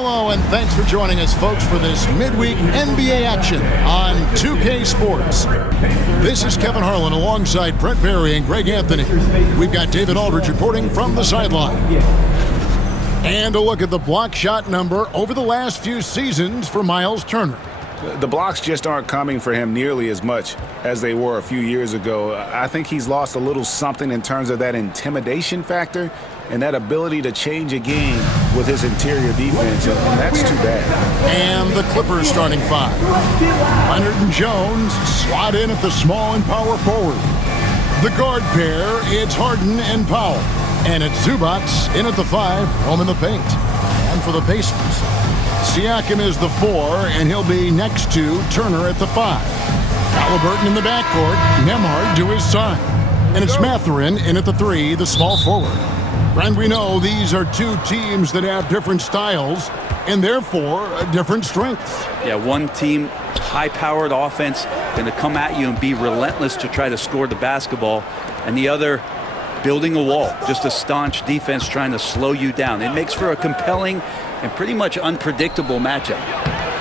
Hello, and thanks for joining us, folks, for this midweek NBA action on 2K Sports. This is Kevin Harlan alongside Brent Barry and Greg Anthony. We've got David Aldridge reporting from the sideline. And a look at the block shot number over the last few seasons for Miles Turner. The blocks just aren't coming for him nearly as much as they were a few years ago. I think he's lost a little something in terms of that intimidation factor and that ability to change a game with his interior defense, and that's too bad. And the Clippers starting five. Leonard and Jones slot in at the small and power forward. The guard pair, it's Harden and Powell. And it's Zubats in at the five, home in the paint. And for the Pacers, Siakam is the four, and he'll be next to Turner at the five. Halliburton in the backcourt, Nembhard to his side. And it's Mathurin in at the three, the small forward. And we know these are two teams that have different styles and therefore different strengths. Yeah, one team, high-powered offense, going to come at you and be relentless to try to score the basketball, and the other building a wall, just a staunch defense trying to slow you down. It makes for a compelling and pretty much unpredictable matchup.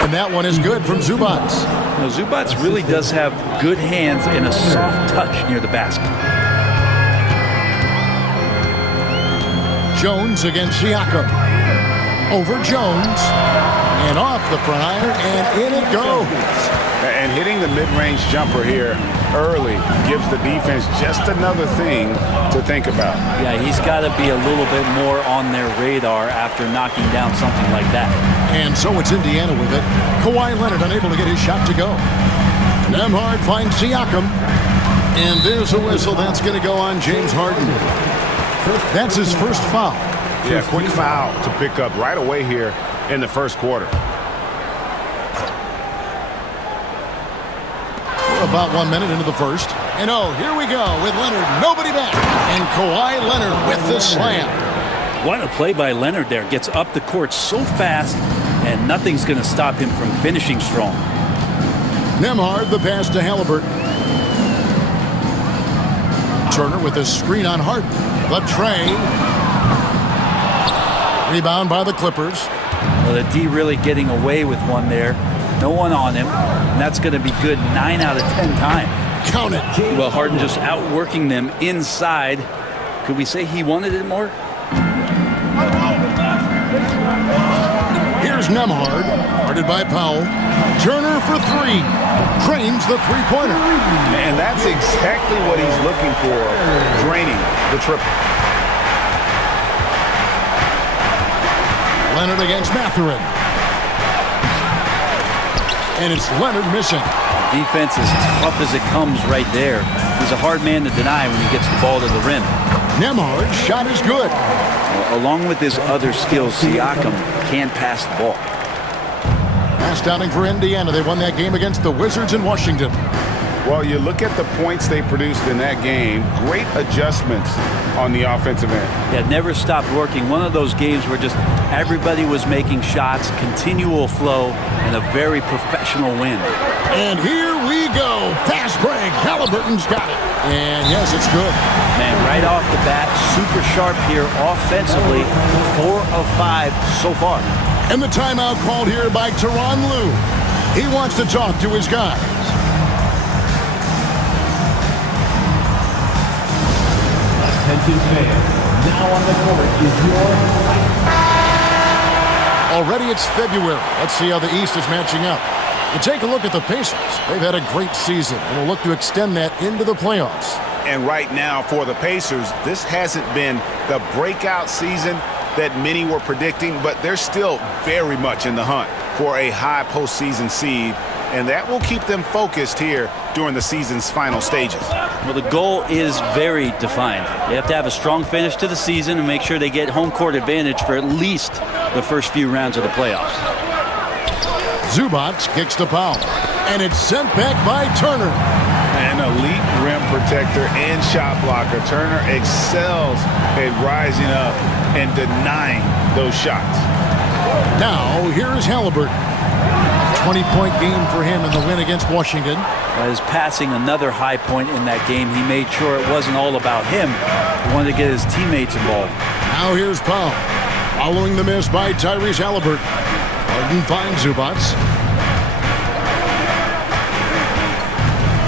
And that one is good from Zubats. Now, Zubats really does have good hands and a soft touch near the basket. Jones against Siakam. Over Jones. And off the front iron, and in it goes. And hitting the mid-range jumper here early gives the defense just another thing to think about. Yeah, he's got to be a little bit more on their radar after knocking down something like that. And so it's Indiana with it. Kawhi Leonard unable to get his shot to go. Nembhard finds Siakam. And there's a whistle. That's going to go on James Harden. That's his first foul. Yeah, quick foul to pick up right away here in the first quarter. We're about 1 minute into the first. And oh, here we go with Leonard. Nobody back. And Kawhi Leonard with the slam. What a play by Leonard there. Gets up the court so fast, and nothing's going to stop him from finishing strong. Nembhard, the pass to Halliburton. Turner with a screen on Harden. The tray. Rebound by the Clippers. Well, the D really getting away with one there. No one on him. And that's going to be good 9 out of 10 times. Count it. Well, Harden just outworking them inside. Could we say he wanted it more? Here's Nembhard. Guarded by Powell. Turner for three. Drains the three-pointer. And that's exactly what he's looking for, draining the triple. Leonard against Mathurin. And it's Leonard missing. Defense is tough as it comes right there. He's a hard man to deny when he gets the ball to the rim. Nembhard's shot is good. Well, along with his other skills, Siakam can't pass the ball. Pass downing for Indiana. They won that game against the Wizards in Washington. Well, you look at the points they produced in that game. Great adjustments on the offensive end. Yeah, never stopped working. One of those games where just everybody was making shots, continual flow, and a very professional win. And here we go. Fast break. Halliburton's got it. And yes, it's good. Man, right off the bat, super sharp here offensively. 4 of 5 so far. And the timeout called here by Tyronn Lue. He wants to talk to his guys. Attention fans, now on the court is your... Already it's February. Let's see how the East is matching up. You take a look at the Pacers. They've had a great season and will look to extend that into the playoffs. And right now for the Pacers, this hasn't been the breakout season that many were predicting, but they're still very much in the hunt for a high postseason seed, and that will keep them focused here during the season's final stages. Well, the goal is very defined. They have to have a strong finish to the season and make sure they get home court advantage for at least the first few rounds of the playoffs. Zubats kicks to Powell, and it's sent back by Turner. An elite rim protector and shot blocker. Turner excels at rising up and denying those shots. Now, here's Halliburton. A 20-point game for him in the win against Washington. By his passing another high point in that game, he made sure it wasn't all about him. He wanted to get his teammates involved. Now here's Powell. Following the miss by Tyrese Halliburton. Harden finds Zubac.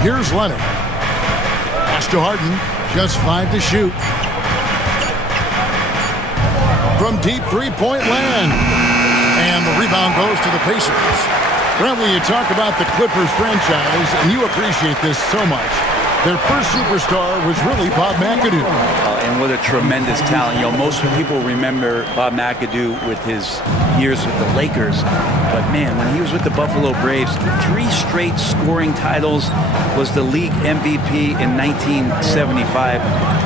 Here's Leonard. Pass to Harden. Just 5 to shoot. From deep three-point land. And the rebound goes to the Pacers. Brent, when you talk about the Clippers franchise, and you appreciate this so much, their first superstar was really Bob McAdoo. And what a tremendous talent. You know, most people remember Bob McAdoo with his years with the Lakers. But, man, when he was with the Buffalo Braves, 3 straight scoring titles, was the league MVP in 1975.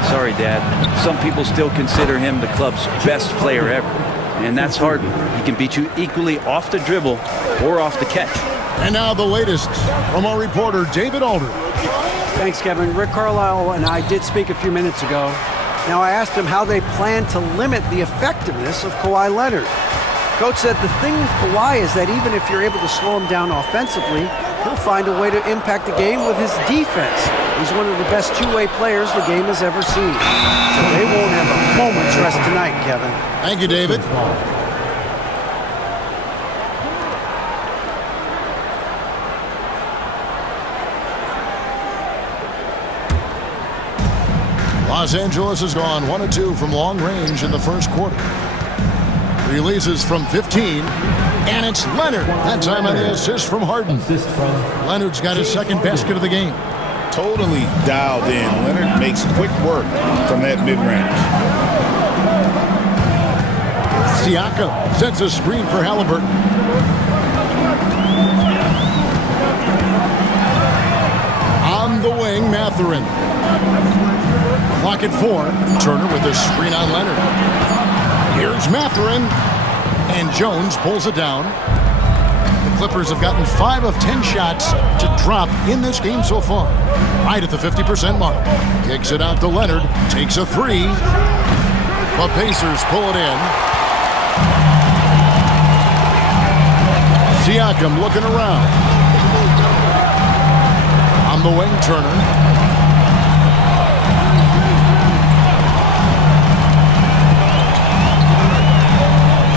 Sorry, Dad. Some people still consider him the club's best player ever. And that's Harden. He can beat you equally off the dribble or off the catch. And now the latest from our reporter, David Aldridge. Thanks, Kevin. Rick Carlisle and I did speak a few minutes ago. Now, I asked him how they plan to limit the effectiveness of Kawhi Leonard. Coach said the thing with Kawhi is that even if you're able to slow him down offensively, he'll find a way to impact the game with his defense. He's one of the best two-way players the game has ever seen. So they won't have a moment's rest tonight, Kevin. Thank you, David. Los Angeles has gone 1-2 from long range in the first quarter. Releases from 15, and it's Leonard. That time on the assist from Harden. Leonard's got his second basket of the game. Totally dialed in. Leonard makes quick work from that mid-range. Siakam sets a screen for Halliburton. On the wing, Mathurin. Clock at 4. Turner with a screen on Leonard. Here's Mathurin. And Jones pulls it down. The Clippers have gotten 5 of 10 shots to drop in this game so far. Right at the 50% mark. Kicks it out to Leonard. Takes a 3. The Pacers pull it in. Siakam looking around. On the wing, Turner.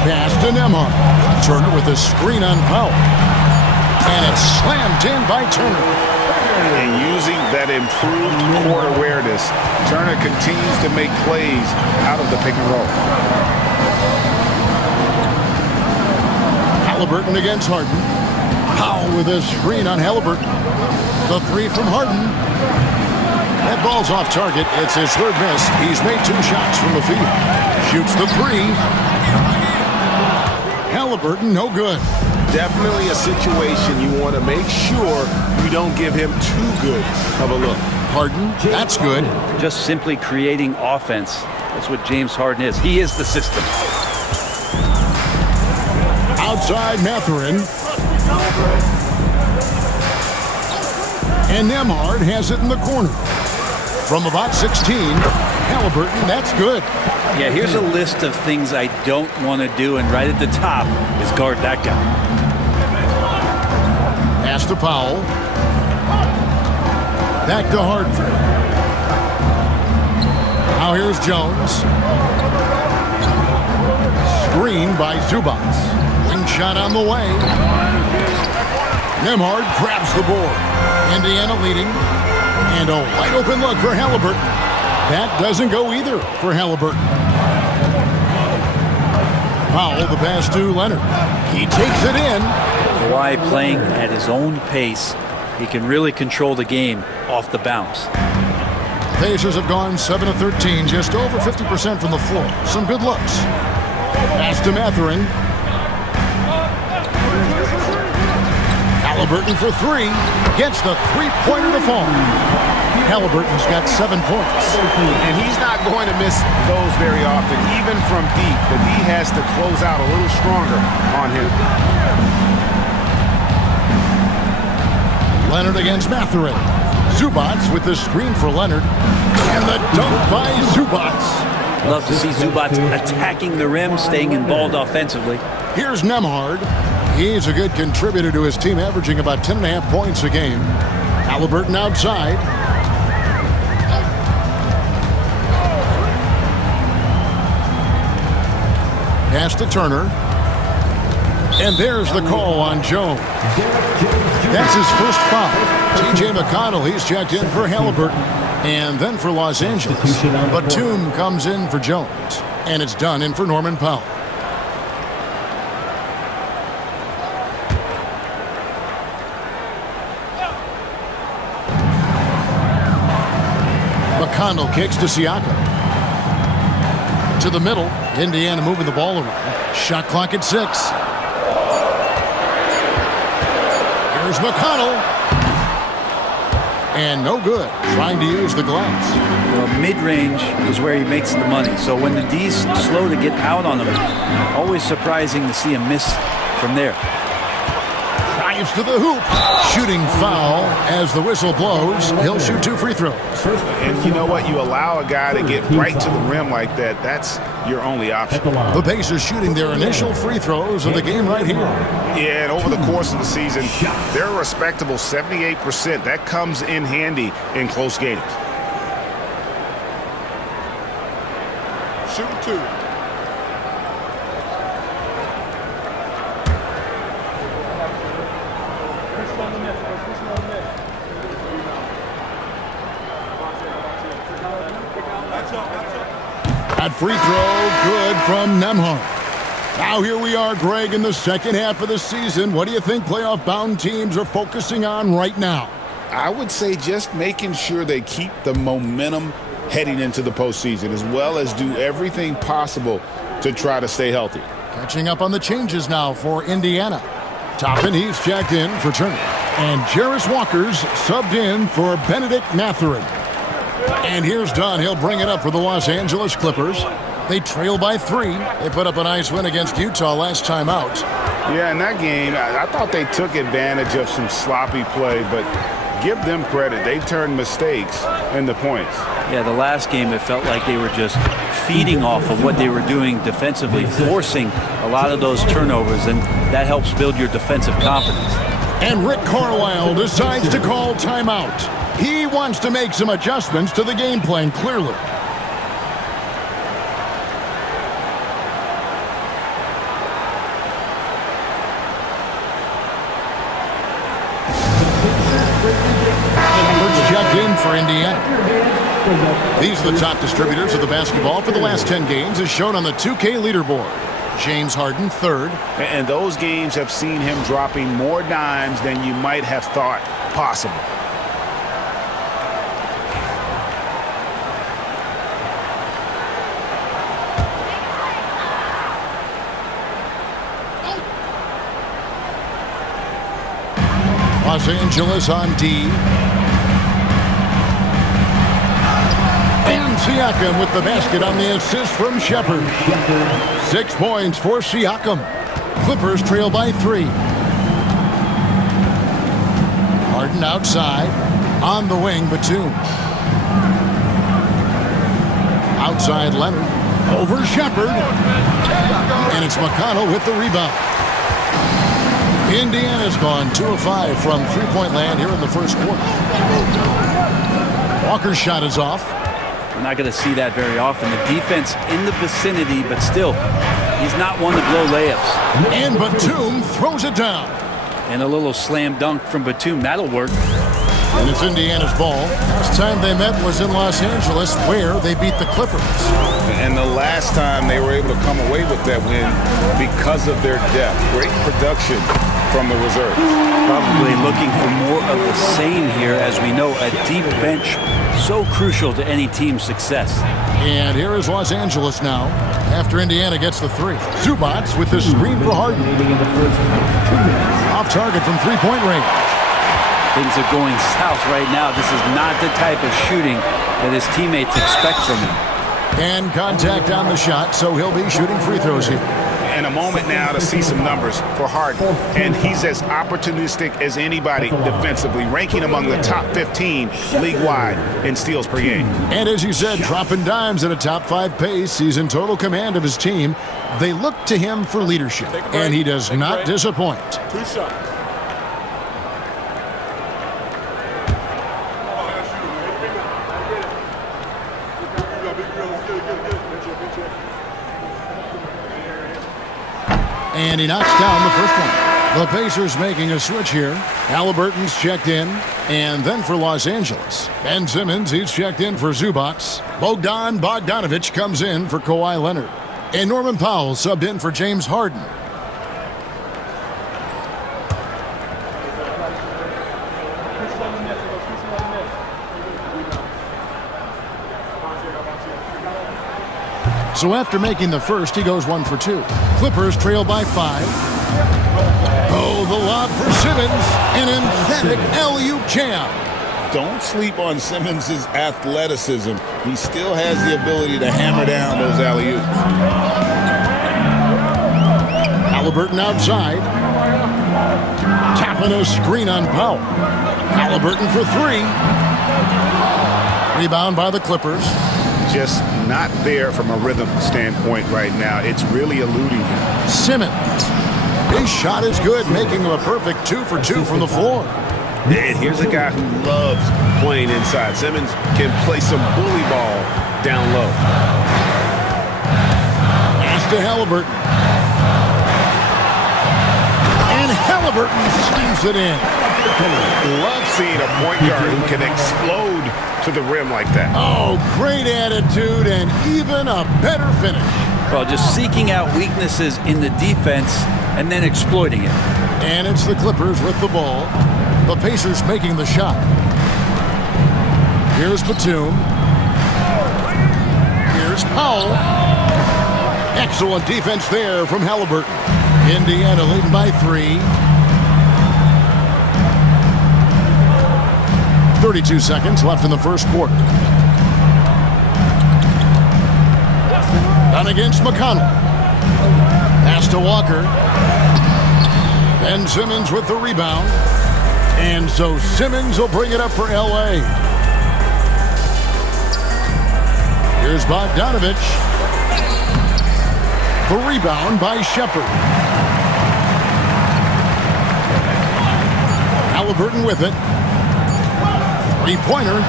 Pass to Nembhard. Turner with a screen on Powell. And it's slammed in by Turner. And using that improved court awareness, Turner continues to make plays out of the pick and roll. Halliburton against Harden. Powell with a screen on Halliburton. The 3 from Harden. That ball's off target. It's his third miss. He's made 2 shots from the field. Shoots the 3. Halliburton, no good. Definitely a situation you want to make sure you don't give him too good of a look. Harden, that's good. Just simply creating offense. That's what James Harden is. He is the system. Outside Mathurin. And Nembhard has it in the corner. From about 16, Halliburton, that's good. Yeah, here's a list of things I don't want to do, and right at the top is guard that guy. Pass to Powell. Back to Harden. Now here's Jones. Screen by Zubac. Wing shot on the way. Nembhard grabs the board. Indiana leading. And a wide open look for Halliburton. That doesn't go either for Halliburton. Powell, the pass to Leonard. He takes it in. Kawhi playing at his own pace. He can really control the game off the bounce. Pacers have gone 7 of 13, just over 50% from the floor. Some good looks. Pass to Mathurin. Halliburton for 3. Gets the three-pointer to fall. Halliburton's got 7 points. And he's not going to miss those very often, even from deep. But he has to close out a little stronger on him. Leonard against Mathurin. Zubac with the screen for Leonard. And the dunk by Zubac. Love to see Zubac attacking the rim, staying involved offensively. Here's Nembhard. He's a good contributor to his team, averaging about 10.5 points a game. Halliburton outside. pass to Turner. And there's the call on Jones. That's his first foul. T.J. McConnell, he's checked in for Halliburton. And then for Los Angeles, Batum comes in for Jones. And it's done in for Norman Powell. McConnell kicks to Siakam. To the middle. Indiana moving the ball around. Shot clock at 6. Here's McConnell. And no good. Trying to use the glass. Well, mid-range is where he makes the money. So when the D's slow to get out on him, always surprising to see him miss from there. Drives to the hoop. Shooting foul as the whistle blows. He'll shoot 2 free throws. And you know what? You allow a guy to get right to the rim like that. That's your only option. The Pacers shooting their initial free throws of the game right here. Yeah, and over the course of the season, they're a respectable 78%. That comes in handy in close games. Shoot 2. That free throw good from Nembhard. Now here we are, Greg, in the second half of the season. What do you think playoff-bound teams are focusing on right now? I would say just making sure they keep the momentum heading into the postseason, as well as do everything possible to try to stay healthy. Catching up on the changes now for Indiana. Toppin, he's checked in for Turner. And Jarris Walker's subbed in for Benedict Mathurin. And here's Dunn. He'll bring it up for the Los Angeles Clippers. They trail by 3. They put up a nice win against Utah last time out. Yeah, in that game, I thought they took advantage of some sloppy play, but give them credit. They turned mistakes into points. Yeah, the last game, it felt like they were just feeding off of what they were doing defensively, forcing a lot of those turnovers, and that helps build your defensive confidence. And Rick Carlisle decides to call timeout. He wants to make some adjustments to the game plan, clearly. First checked in for Indiana. These are the top distributors of the basketball for the last 10 games, as shown on the 2K leaderboard. James Harden, 3rd. And those games have seen him dropping more dimes than you might have thought possible. Los Angeles on D. And Siakam with the basket on the assist from Shepherd. 6 points for Siakam. Clippers trail by 3. Harden outside. On the wing, Batum. Outside Leonard. Over Shepherd. And it's McConnell with the rebound. Indiana's gone 2 of 5 from three-point land here in the first quarter. Walker's shot is off. We're not going to see that very often. The defense in the vicinity, but still, he's not one to blow layups. And Batum throws it down. And a little slam dunk from Batum. That'll work. And it's Indiana's ball. Last time they met was in Los Angeles, where they beat the Clippers. And the last time they were able to come away with that win because of their depth. Great production from the reserve. Probably looking for more of the same here. As we know, a deep bench so crucial to any team's success. And here is Los Angeles now, after Indiana gets the 3. Zubac with the screen for Harden. Off target from three-point range. Things are going south right now. This is not the type of shooting that his teammates expect from him. And contact on the shot, so he'll be shooting free throws here. And a moment now to see some numbers for Harden. And he's as opportunistic as anybody defensively, ranking among the top 15 league-wide in steals per game. And as you said, dropping dimes at a top 5 pace. He's in total command of his team. They look to him for leadership, and he does not disappoint. 2 shots. And he knocks down the first one. The Pacers making a switch here. Halliburton's checked in. And then for Los Angeles, Ben Simmons, he's checked in for Zubac. Bogdan Bogdanovic comes in for Kawhi Leonard. And Norman Powell subbed in for James Harden. So after making the first, he goes 1 for 2. Clippers trail by 5. Oh, the lob for Simmons. An emphatic alley-oop jam. Don't sleep on Simmons' athleticism. He still has the ability to hammer down those alley-oops. Halliburton outside. Tapping a screen on Powell. Halliburton for 3. Rebound by the Clippers. Just not there from a rhythm standpoint right now. It's really eluding him. Simmons. His shot is good, making him a perfect 2 for 2 from the floor. And here's a guy who loves playing inside. Simmons can play some bully ball down low. Pass to Halliburton. And Halliburton slams it in. Love seeing a point guard who can explode to the rim like that. Oh, great attitude and even a better finish. Well, just seeking out weaknesses in the defense and then exploiting it. And it's the Clippers with the ball. The Pacers making the shot. Here's Batum. Here's Powell. Excellent defense there from Halliburton. Indiana leading by 3. 32 seconds left in the first quarter. Done against McConnell. Pass to Walker. Ben Simmons with the rebound. And so Simmons will bring it up for L.A. Here's Bogdanovic. The rebound by Shepherd. Halliburton with it. Three-pointer.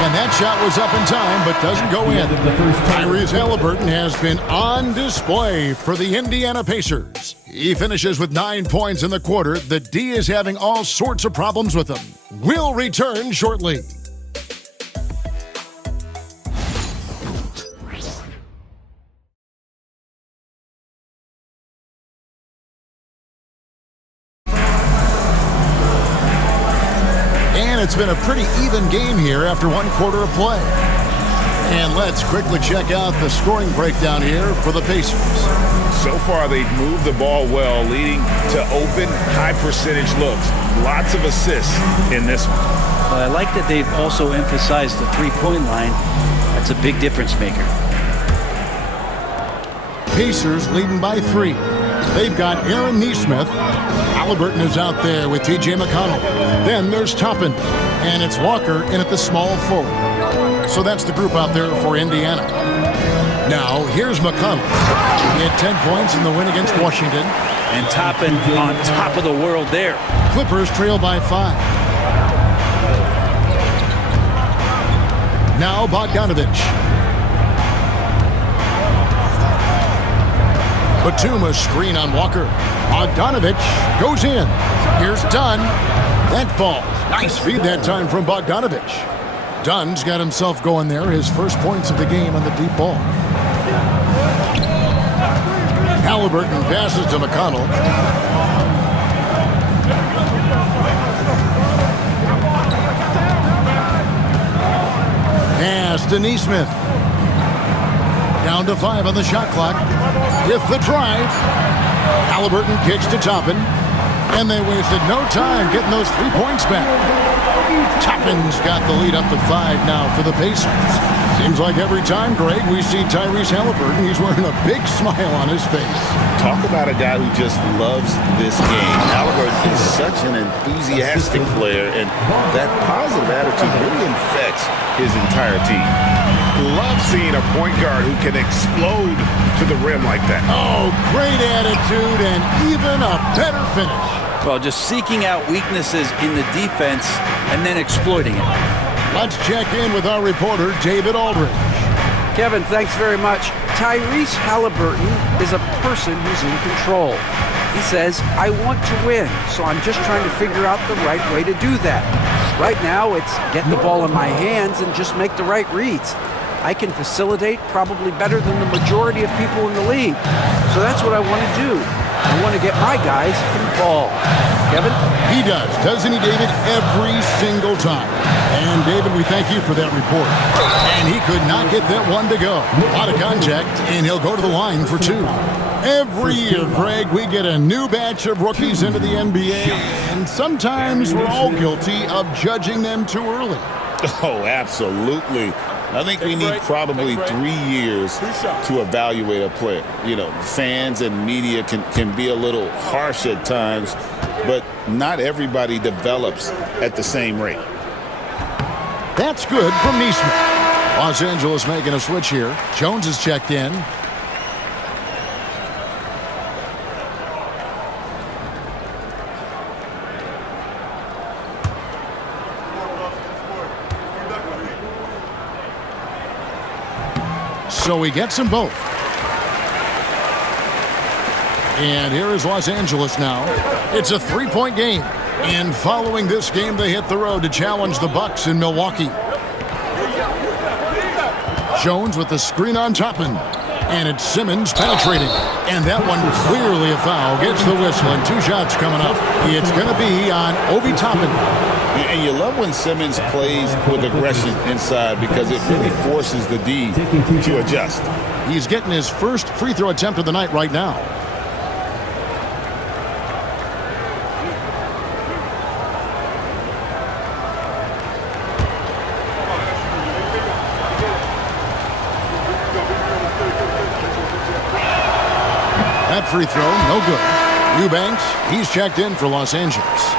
And that shot was up in time, but doesn't go in. Tyrese Halliburton has been on display for the Indiana Pacers. He finishes with 9 points in the quarter. The D is having all sorts of problems with him. We'll return shortly. And it's been a pretty even game here after 1 quarter of play. And let's quickly check out the scoring breakdown here for the Pacers. So far, they've moved the ball well, leading to open, high-percentage looks. Lots of assists in this one. Well, I like that they've also emphasized the three-point line. That's a big difference maker. Pacers leading by 3. They've got Aaron Nesmith. Halliburton is out there with T.J. McConnell. Then there's Toppin. And it's Walker in at the small forward. So that's the group out there for Indiana. Now, here's McConnell. He had 10 points in the win against Washington. And Toppin on top of the world there. Clippers trail by 5. Now Bogdanovic. Batum a screen on Walker. Bogdanovic goes in. Here's Dunn. That falls. Nice feed that time from Bogdanovic. Dunn's got himself going there. His first points of the game on the deep ball. Halliburton passes to McConnell. Pass to Nesmith. Down to 5 on the shot clock. With the drive. Halliburton kicks to Toppin. And they wasted no time getting those 3 points back. Toppin's got the lead up to 5 now for the Pacers. Seems like every time, Greg, we see Tyrese Halliburton, he's wearing a big smile on his face. Talk about a guy who just loves this game. Halliburton is such an enthusiastic player, and that positive attitude really infects his entire team. Love seeing a point guard who can explode to the rim like that. Oh, great attitude and even a better finish. Well, just seeking out weaknesses in the defense and then exploiting it. Let's check in with our reporter, David Aldridge. Kevin, thanks very much. Tyrese Halliburton is a person who's in control. He says, I want to win, so I'm just trying to figure out the right way to do that. Right now, it's get the ball in my hands and just make the right reads. I can facilitate probably better than the majority of people in the league. So that's what I want to do. I want to get my guys involved. Kevin? He does, doesn't he, David? Every single time. And, David, we thank you for that report. And he could not get that one to go. A lot of contact, and he'll go to the line for two. Every year, Greg, we get a new batch of rookies into the NBA, and sometimes we're all guilty of judging them too early. Oh, absolutely. I think we need probably 3 years to evaluate a player. You know, fans and media can be a little harsh at times, but not everybody develops at the same rate. That's good from Neesmith. Los Angeles making a switch here. Jones is checked in. So he gets them both. And here is Los Angeles now. It's a three-point game. And following this game, they hit the road to challenge the Bucks in Milwaukee. Jones with the screen on Toppin. And it's Simmons penetrating. And that one clearly a foul. Gets the whistle and 2 shots coming up. It's going to be on Obi Toppin. And you love when Simmons plays with aggression inside because it really forces the D to adjust. He's getting his first free throw attempt of the night right now. That free throw, no good. Eubanks, he's checked in for Los Angeles.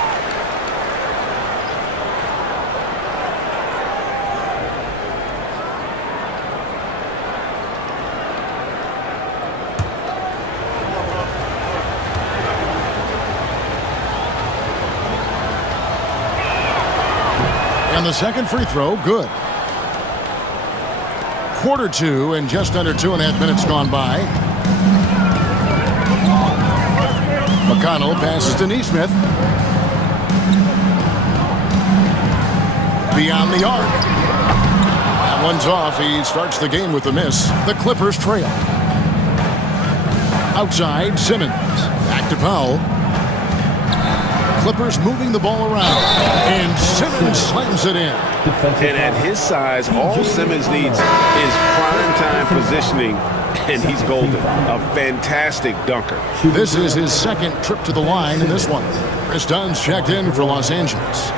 And the second free throw, good. Quarter 2 and just under 2.5 minutes gone by. McConnell passes to Neesmith. Beyond the arc. That one's off. He starts the game with a miss. The Clippers trail. Outside, Simmons. Back to Powell. Clippers moving the ball around. And Simmons slams it in. And at his size, all Simmons needs is prime-time positioning, and he's golden. A fantastic dunker. This is his second trip to the line in this one. Chris Dunn's checked in for Los Angeles.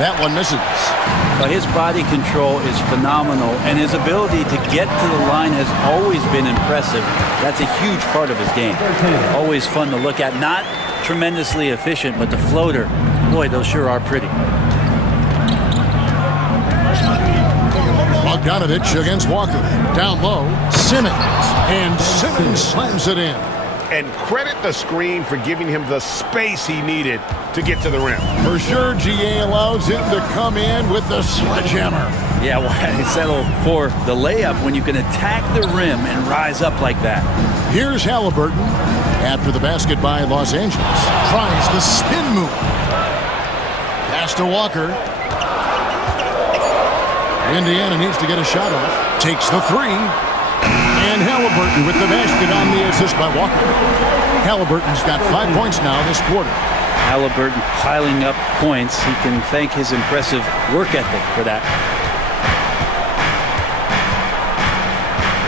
That one misses. But his body control is phenomenal, and his ability to get to the line has always been impressive. That's a huge part of his game. Always fun to look at. Not tremendously efficient, but the floater, boy, those sure are pretty. Bogdanovich against Walker. Down low, Simmons. And Simmons slams it in. And credit the screen for giving him the space he needed to get to the rim. For sure, GA allows him to come in with the sledgehammer. Yeah, why settle for the layup when you can attack the rim and rise up like that? Here's Halliburton after the basket by Los Angeles. Tries the spin move. Pass to Walker. Indiana needs to get a shot off. Takes the three. And Halliburton with the basket on the assist by Walker. Halliburton's got 5 points now this quarter. Halliburton piling up points. He can thank his impressive work ethic for that.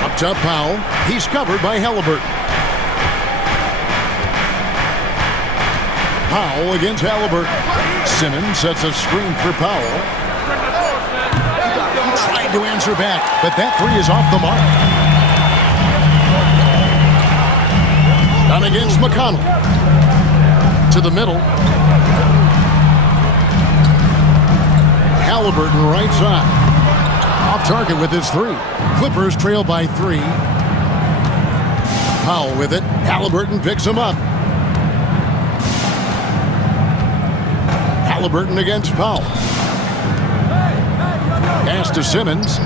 Up top, Powell. He's covered by Halliburton. Powell against Halliburton. Simmons sets a screen for Powell. Trying to answer back, but that three is off the mark. Down against McConnell. To the middle. Halliburton right side. Off Off target with his three. Clippers trail by 3. Powell with it. Halliburton picks him up. Halliburton against Powell. Pass to Simmons.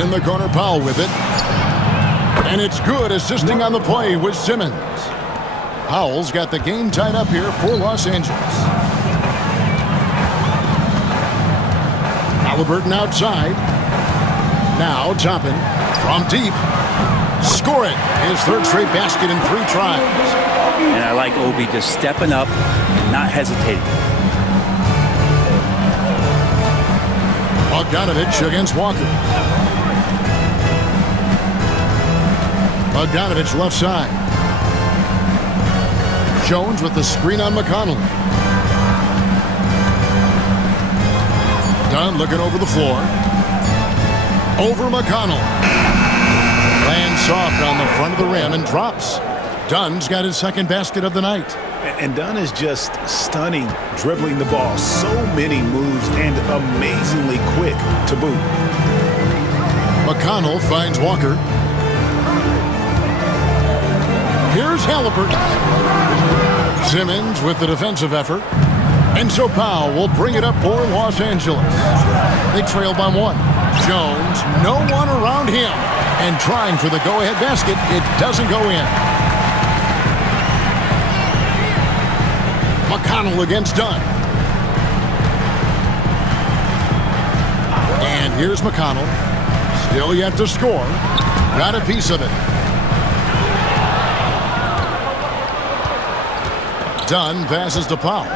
In the corner, Powell with it. And it's good, assisting on the play with Simmons. Powell's got the game tied up here for Los Angeles. Halliburton outside. Now Toppin from deep. Score it. His third straight basket in 3 tries. And I like Obi just stepping up and not hesitating. Bogdanovich against Walker. Bogdanovich left side. Jones with the screen on McConnell. Dunn looking over the floor. Over McConnell. Lands soft on the front of the rim and drops. Dunn's got his second basket of the night. And Dunn is just stunning, dribbling the ball. So many moves and amazingly quick to boot. McConnell finds Walker. Here's Halliburton. Simmons with the defensive effort. And so Powell will bring it up for Los Angeles. They trail by 1. Jones, no one around him. And trying for the go-ahead basket, it doesn't go in. McConnell against Dunn. And here's McConnell. Still yet to score. Got a piece of it. Dunn passes to Powell.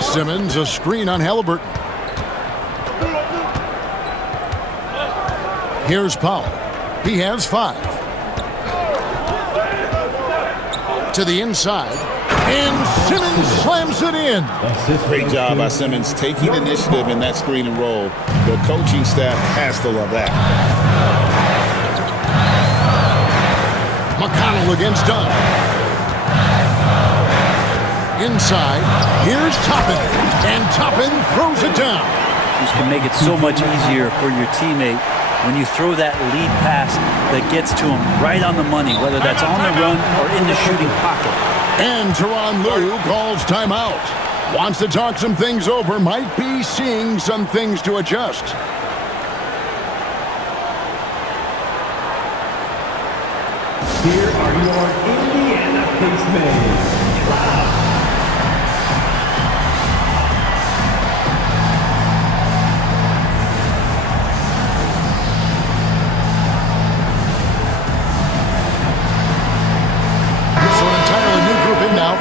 Simmons, a screen on Halliburton. Here's Powell. He has 5. To the inside. And Simmons slams it in. Great job by Simmons taking initiative in that screen and roll. The coaching staff has to love that. McConnell against Dunn. Inside, here's Toppin, and Toppin throws it down. This can make it so much easier for your teammate when you throw that lead pass that gets to him right on the money, whether that's on the run or in the shooting pocket. And Tyronn Lue calls timeout. Wants to talk some things over, might be seeing some things to adjust. Here are your Indiana Pacers.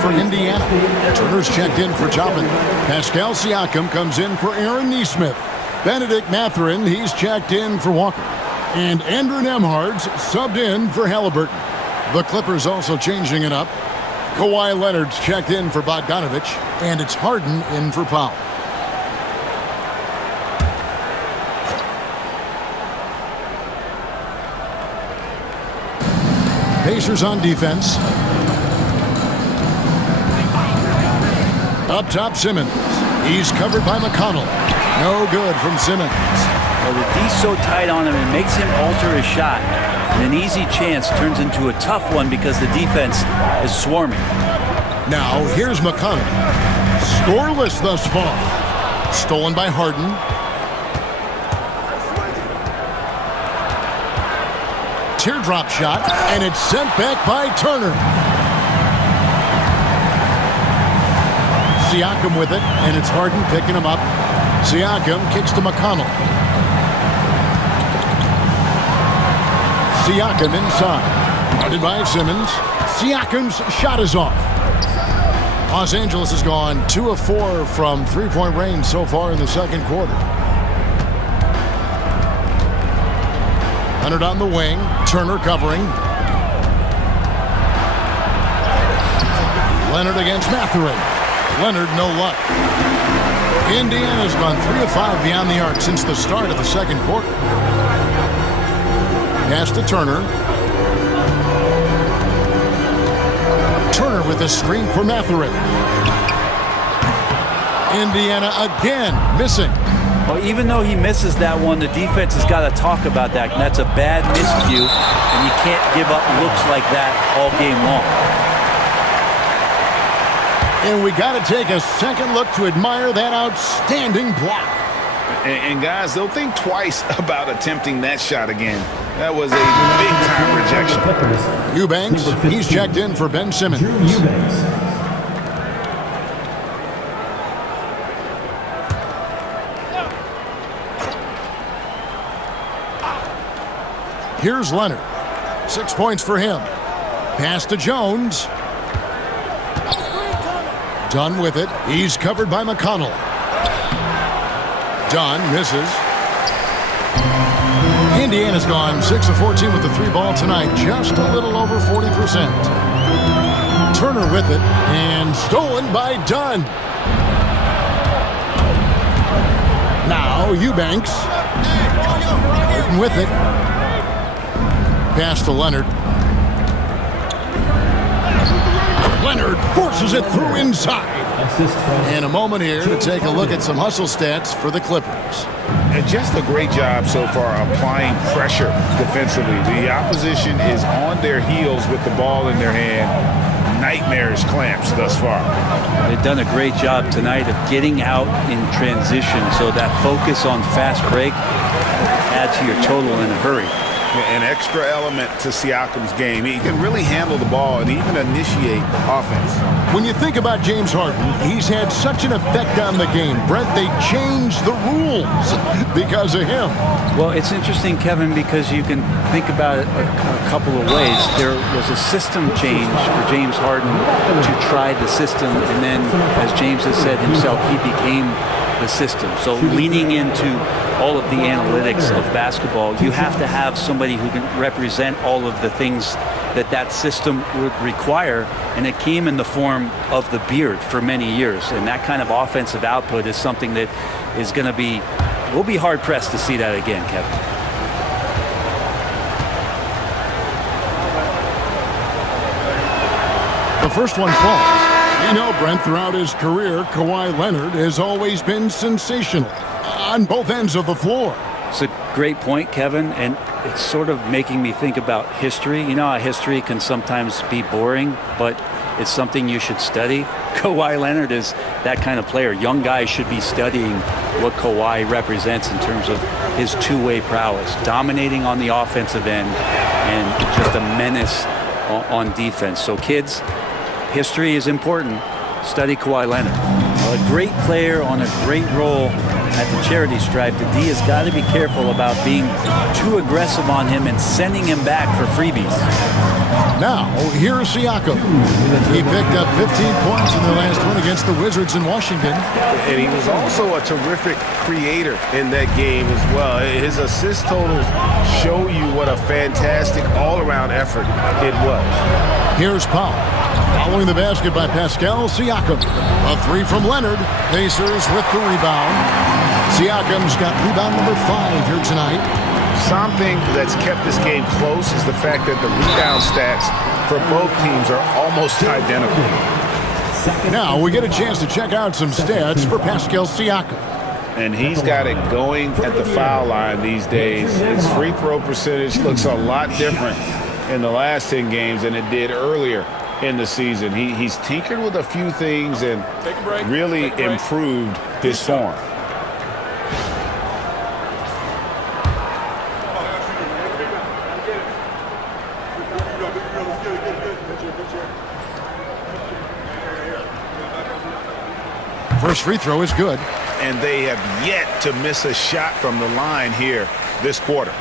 For Indiana. Turner's checked in for Toppin. Pascal Siakam comes in for Aaron Nesmith. Benedict Mathurin, he's checked in for Walker. And Andrew Nembhard's subbed in for Halliburton. The Clippers also changing it up. Kawhi Leonard's checked in for Bogdanovich. And it's Harden in for Powell. Pacers on defense. Up top, Simmons. He's covered by McConnell. No good from Simmons. Well, the D's so tight on him, it makes him alter his shot. And an easy chance turns into a tough one because the defense is swarming. Now, here's McConnell. Scoreless thus far. Stolen by Harden. Teardrop shot, and it's sent back by Turner. Siakam with it, and it's Harden picking him up. Siakam kicks to McConnell. Siakam inside. Guarded by Simmons. Siakam's shot is off. Los Angeles has gone 2 of 4 from three-point range so far in the second quarter. Leonard on the wing. Turner covering. Leonard against Mathurin. Leonard, no luck. Indiana's gone 3 of 5 beyond the arc since the start of the second quarter. Pass to Turner. Turner with a screen for Mathurin. Indiana again missing. Well, even though he misses that one, the defense has got to talk about that. And that's a bad miscue, and you can't give up looks like that all game long. And we got to take a second look to admire that outstanding block. And guys, they'll think twice about attempting that shot again. That was a big-time rejection. Eubanks, he's checked in for Ben Simmons. Here's Leonard. 6 points for him. Pass to Jones. Dunn with it. He's covered by McConnell. Dunn misses. Indiana's gone 6 of 14 with the 3-ball tonight. Just a little over 40%. Turner with it. And stolen by Dunn. Now Eubanks. Burton with it. Pass to Leonard. Leonard forces it through inside. And a moment here to take a look at some hustle stats for the Clippers. And just a great job so far applying pressure defensively. The opposition is on their heels with the ball in their hand. Nightmarish clamps thus far. They've done a great job tonight of getting out in transition, so that focus on fast break adds to your total in a hurry. An extra element to Siakam's game. He can really handle the ball and even initiate offense. When you think about James Harden, he's had such an effect on the game. Brent, they changed the rules because of him. Well, it's interesting, Kevin, because you can think about it a couple of ways. There was a system change for James Harden to try the system, and then, as James has said himself, he became the system. So leaning into all of the analytics of basketball, you have to have somebody who can represent all of the things that system would require, and it came in the form of the beard for many years. And that kind of offensive output is something that is going to be, we'll be hard-pressed to see that again, Kevin. The first one falls. You know, Brent, throughout his career, Kawhi Leonard has always been sensational on both ends of the floor. It's a great point, Kevin, and it's sort of making me think about history. You know how history can sometimes be boring, but it's something you should study. Kawhi Leonard is that kind of player. Young guys should be studying what Kawhi represents in terms of his two-way prowess, dominating on the offensive end and just a menace on defense. So kids, history is important. Study Kawhi Leonard. A great player on a great role at the charity stripe. The D has got to be careful about being too aggressive on him and sending him back for freebies. Now, here's Siakam. He picked up 15 points in their last one against the Wizards in Washington. And he was also a terrific creator in that game as well. His assist totals show you what a fantastic all-around effort it was. Here's Powell. Following the basket by Pascal Siakam. A three from Leonard. Pacers with the rebound. Siakam's got rebound number 5 here tonight. Something that's kept this game close is the fact that the rebound stats for both teams are almost identical. Now we get a chance to check out some stats for Pascal Siakam. And he's got it going at the foul line these days. His free throw percentage looks a lot different in the last 10 games than it did earlier in the season. He's tinkered with a few things and really improved his form. First free throw is good. And they have yet to miss a shot from the line here this quarter.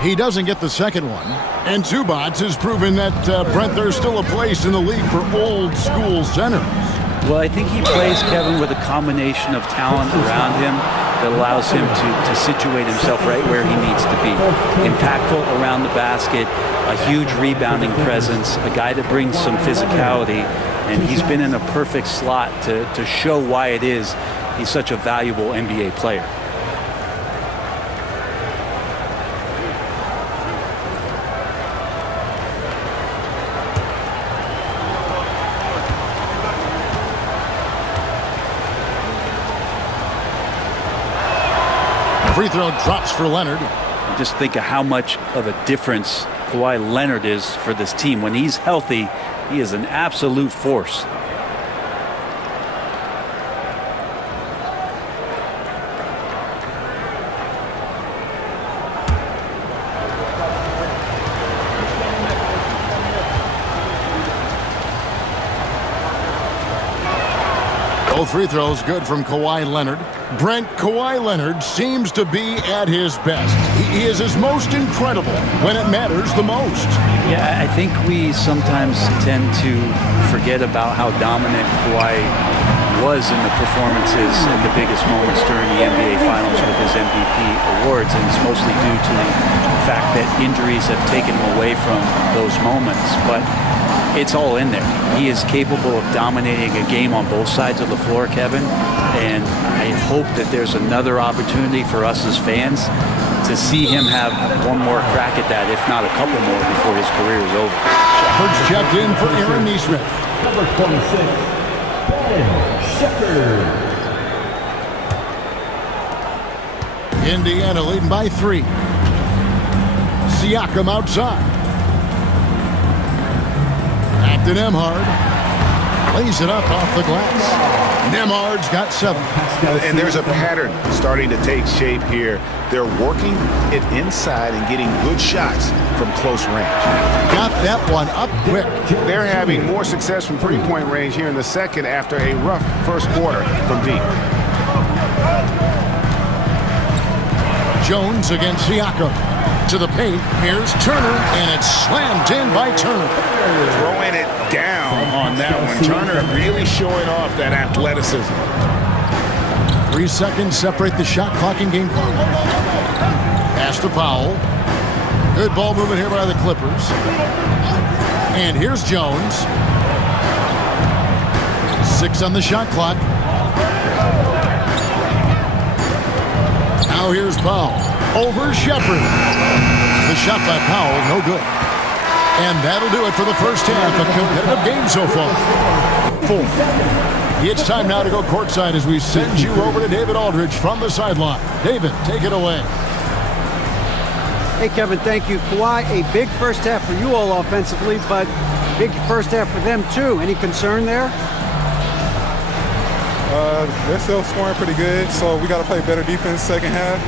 He doesn't get the second one. And Zubac has proven that, Brent, there's still a place in the league for old school centers. Well, I think he plays, Kevin, with a combination of talent around him that allows him to situate himself right where he needs to be. Impactful around the basket, a huge rebounding presence, a guy that brings some physicality, and he's been in a perfect slot to show why it is he's such a valuable NBA player. Free throw drops for Leonard. Just think of how much of a difference Kawhi Leonard is for this team. When he's healthy, he is an absolute force. Both free throws good from Kawhi Leonard. Brent, Kawhi Leonard seems to be at his best. He is his most incredible when it matters the most. Yeah, I think we sometimes tend to forget about how dominant Kawhi was in the performances at the biggest moments during the NBA Finals with his MVP awards, and it's mostly due to the fact that injuries have taken him away from those moments. But it's all in there. He is capable of dominating a game on both sides of the floor, Kevin, and I hope that there's another opportunity for us as fans to see him have one more crack at that, if not a couple more, before his career is over. Shepard's checked in for Aaron Nesmith. Number 26, Ben Shepherd. Indiana leading by 3. Siakam outside. To Nembhard. Lays it up off the glass. Nembhard's got 7. And there's a pattern starting to take shape here. They're working it inside and getting good shots from close range. Got that one up quick. They're having more success from three-point range here in the second after a rough first quarter from deep. Jones against Siakam. To the paint. Here's Turner, and it's slammed in by Turner. Throwing it down on that one. Turner really showing off that athleticism. 3 seconds separate the shot clock and game clock. Pass to Powell. Good ball movement here by the Clippers. And here's Jones. 6 on the shot clock. Now here's Powell. Over Shepard. The shot by Powell, no good. And that'll do it for the first half. A competitive game so far. 4. It's time now to go courtside as we send you over to David Aldridge from the sideline. David, take it away. Hey, Kevin, thank you. Kawhi, a big first half for you all offensively, but big first half for them, too. Any concern there? They're still scoring pretty good, so we got to play better defense second half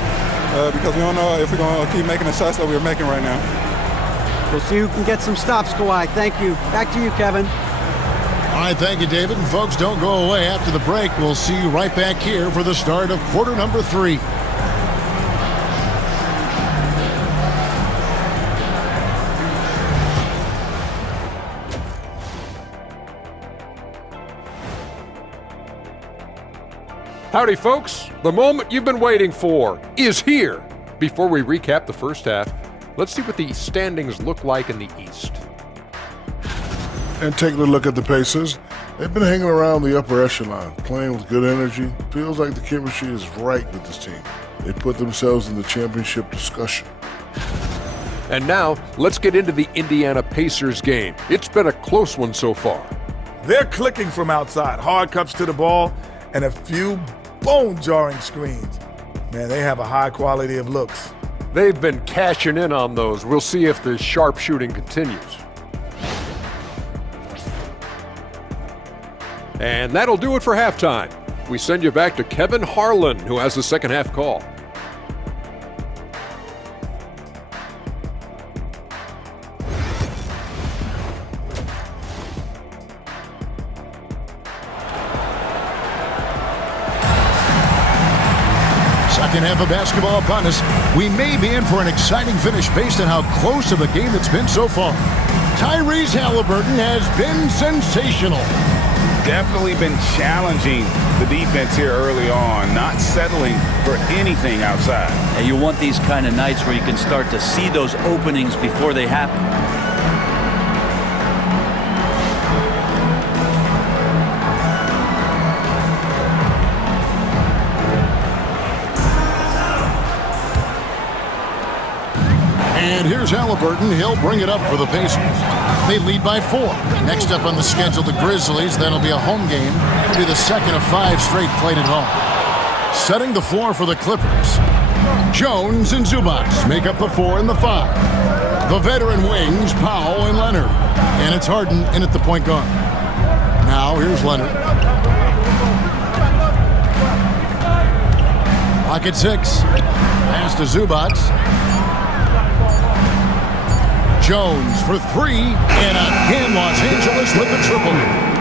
because we don't know if we're going to keep making the shots that we're making right now. We'll see who can get some stops, Kawhi. Thank you. Back to you, Kevin. All right, thank you, David. And folks, don't go away. After the break, we'll see you right back here for the start of quarter number 3. Howdy, folks. The moment you've been waiting for is here. Before we recap the first half, let's see what the standings look like in the East. And taking a look at the Pacers, they've been hanging around the upper echelon, playing with good energy. Feels like the chemistry is right with this team. They put themselves in the championship discussion. And now, let's get into the Indiana Pacers game. It's been a close one so far. They're clicking from outside, hard cuts to the ball, and a few bone-jarring screens. Man, they have a high quality of looks. They've been cashing in on those. We'll see if the sharp shooting continues. And that'll do it for halftime. We send you back to Kevin Harlan, who has the second half call. Second half of basketball upon us. We may be in for an exciting finish based on how close of a game it's been so far. Tyrese Halliburton has been sensational. definitely been challenging the defense here early on, not settling for anything outside. And you want these kind of nights where you can start to see those openings before they happen. And here's Halliburton. He'll bring it up for the Pacers. They lead by 4. Next up on the schedule, the Grizzlies. That'll be a home game. It'll be the second of 5 straight played at home. Setting the floor for the Clippers. Jones and Zubac make up the 4 and the 5. The veteran wings, Powell and Leonard. And it's Harden in at the point guard. Now here's Leonard. Clock at 6. Pass to Zubac. Jones for 3, and again Los Angeles with the triple.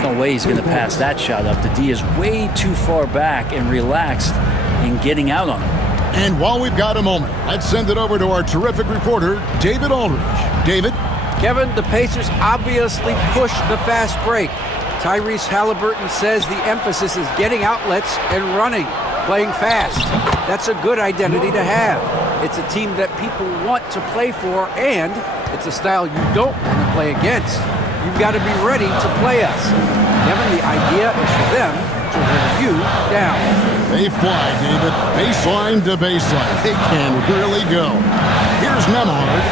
No way he's going to pass that shot up. The D is way too far back and relaxed in getting out on him. And while we've got a moment, let's send it over to our terrific reporter, David Aldridge. David? Kevin, the Pacers obviously pushed the fast break. Tyrese Halliburton says the emphasis is getting outlets and running, playing fast. That's a good identity to have. It's a team that people want to play for, and it's a style you don't want to play against. You've got to be ready to play us. Kevin, the idea is for them to wear you down. They fly, David. Baseline to baseline. They can really go. Here's Nembhard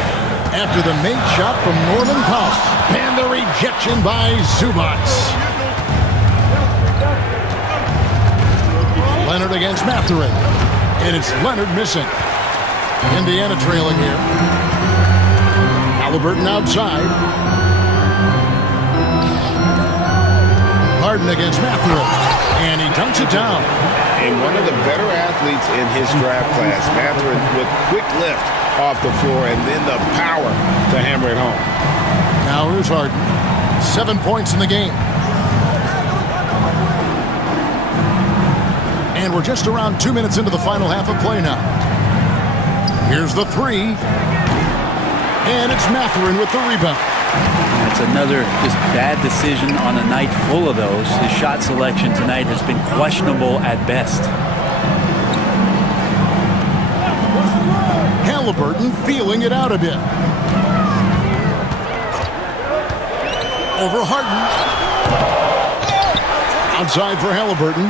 after the made shot from Norman Powell. And the rejection by Zubac. Leonard against Mathurin. And it's Leonard missing. Indiana trailing here. Halliburton outside. Harden against Mathurin. And he dunks it down. And one of the better athletes in his draft class, Mathurin, with quick lift off the floor and then the power to hammer it home. Now here's Harden. 7 points in the game. And we're just around 2 minutes into the final half of play now. Here's the 3. And it's Mathurin with the rebound. That's another just bad decision on a night full of those. His shot selection tonight has been questionable at best. Halliburton feeling it out a bit. Over Harden. Outside for Halliburton.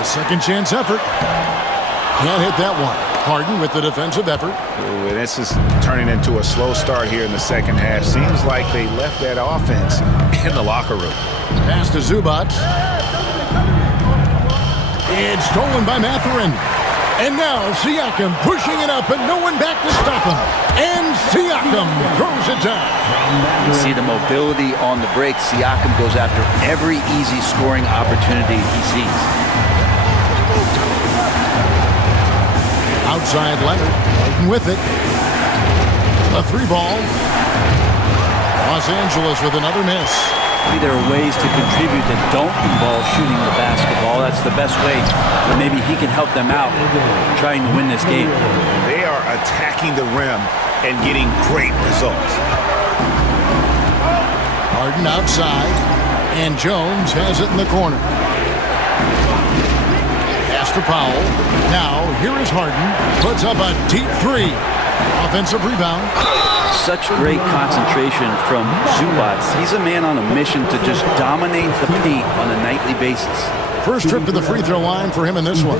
A second chance effort. Can't hit that one. Harden with the defensive effort. Ooh, and this is turning into a slow start here in the second half. Seems like they left that offense in the locker room. Pass to Zubac. It's stolen by Mathurin. And now Siakam pushing it up and no one back to stop him. And Siakam throws it down. You see the mobility on the break. Siakam goes after every easy scoring opportunity he sees. Outside Leonard, Harden with it. A 3 ball. Los Angeles with another miss. Maybe there are ways to contribute that don't involve shooting the basketball. That's the best way. But maybe he can help them out trying to win this game. They are attacking the rim and getting great results. Harden outside. And Jones has it in the corner. Pass to Powell. Now, here is Harden. Puts up a deep 3. Offensive rebound. Such great concentration from Zubac. He's a man on a mission to just dominate the paint on a nightly basis. First trip to the free throw line for him in this one.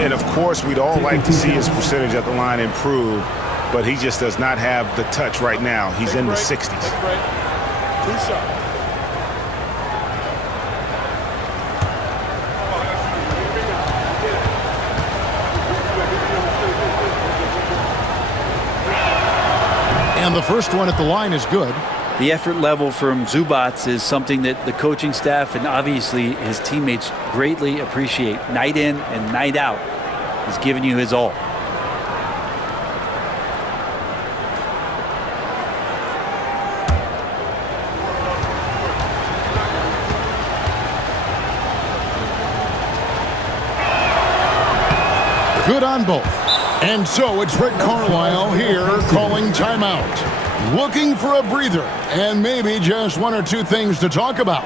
And of course, we'd all like to see his percentage at the line improve, but he just does not have the touch right now. He's in the 60s. And the first one at the line is good. The effort level from Zubac is something that the coaching staff and obviously his teammates greatly appreciate. Night in and night out, he's giving you his all. Good on both. And so it's Rick Carlisle here calling timeout. looking for a breather and maybe just one or two things to talk about.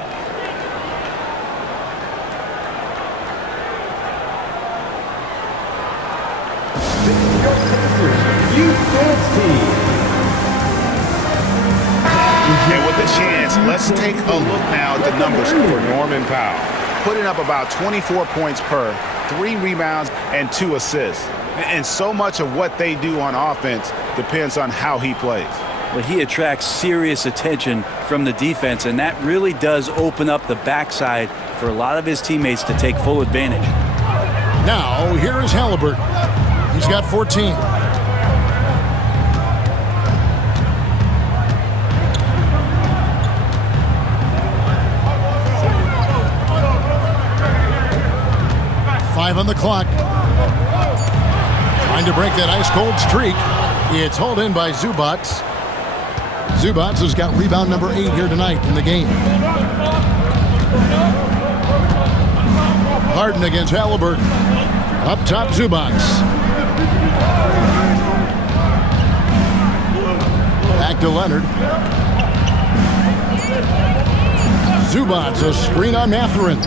And with the chance, let's take a look now at the numbers for Norman Powell. Putting up about 24 points per, 3 rebounds, and 2 assists. And so much of what they do on offense depends on how he plays. Well, he attracts serious attention from the defense, and that really does open up the backside for a lot of his teammates to take full advantage. Now, here is Halliburton. He's got 14. On the clock. Trying to break that ice-cold streak. It's hauled in by Zubac. Zubac has got rebound number 8 here tonight in the game. Harden against Halliburton. Up top, Zubac. Back to Leonard. Zubac, a screen on Mathurin.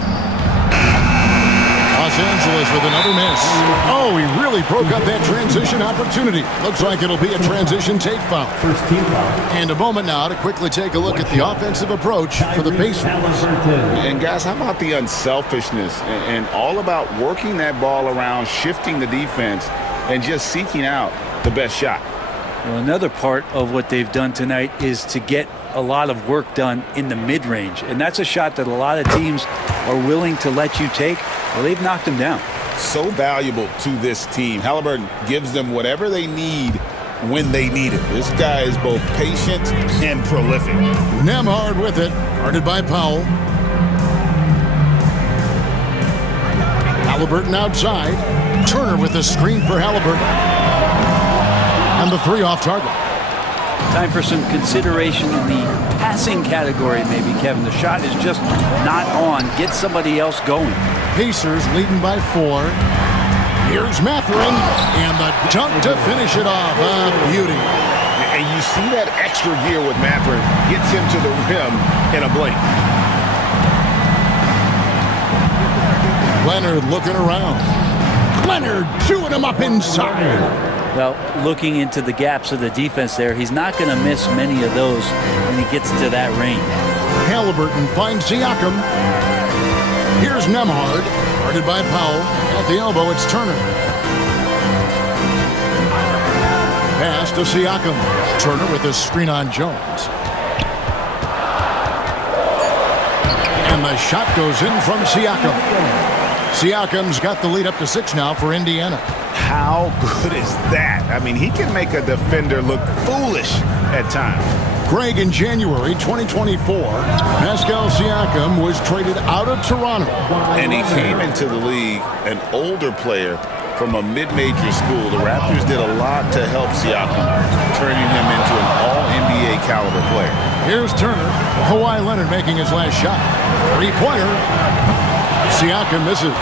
Los Angeles with another miss. Oh, he really broke up that transition opportunity. Looks like it'll be a transition take foul. First team foul. And a moment now to quickly take a look at the offensive approach for the Pacers. And guys, how about the unselfishness and all about working that ball around, shifting the defense, and just seeking out the best shot? Well, another part of what they've done tonight is to get a lot of work done in the mid-range. And that's a shot that a lot of teams are willing to let you take. Well, they've knocked him down. So valuable to this team. Halliburton gives them whatever they need when they need it. This guy is both patient and prolific. Nembhard with it, guarded by Powell. Halliburton outside. Turner with a screen for Halliburton. And the 3 off target. Time for some consideration in the passing category, maybe, Kevin. The shot is just not on. Get somebody else going. Pacers leading by 4. Here's Mathurin, and the dunk to finish it off. A beauty. And you see that extra gear with Mathurin. Gets him to the rim in a blink. Leonard looking around. Leonard chewing him up inside. Well, looking into the gaps of the defense there, he's not going to miss many of those when he gets to that range. Halliburton finds Siakam. Here's Nembhard, guarded by Powell. At the elbow, it's Turner. Pass to Siakam. Turner with a screen on Jones. And the shot goes in from Siakam. Siakam's got the lead up to 6 now for Indiana. How good is that? I mean, he can make a defender look foolish at times. Greg, in January 2024, Pascal Siakam was traded out of Toronto. And he came into the league an older player from a mid-major school. The Raptors did a lot to help Siakam, turning him into an all-NBA caliber player. Here's Turner. Kawhi Leonard making his last shot. 3-pointer. Siakam misses.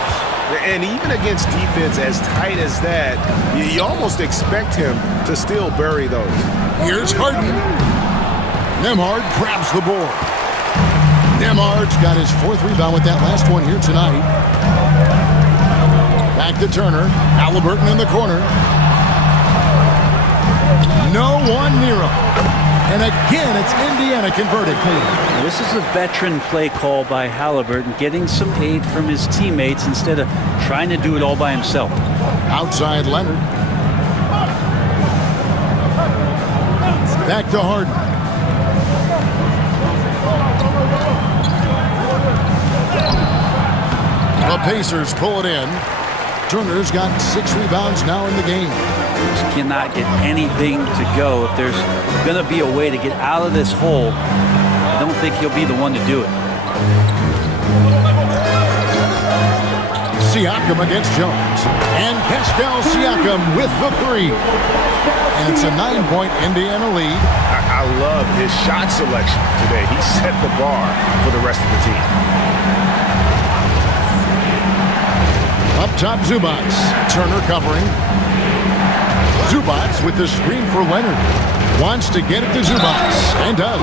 And even against defense as tight as that, you almost expect him to still bury those. Here's Harden. Nembhard grabs the board. Nembhard's got his 4th rebound with that last one here tonight. Back to Turner. Halliburton in the corner. No one near him. And again, it's Indiana converting. This is a veteran play call by Halliburton, getting some aid from his teammates instead of trying to do it all by himself. Outside Leonard. Back to Harden. The Pacers pull it in. Turner's got 6 rebounds now in the game. Just cannot get anything to go. If there's going to be a way to get out of this hole, I don't think he'll be the one to do it. Siakam against Jones. And Pascal Siakam with the 3. And it's a 9-point Indiana lead. I love his shot selection today. He set the bar for the rest of the team. Up top, Zubac. Turner covering. Zubac with the screen for Leonard. Wants to get it to Zubac, and does.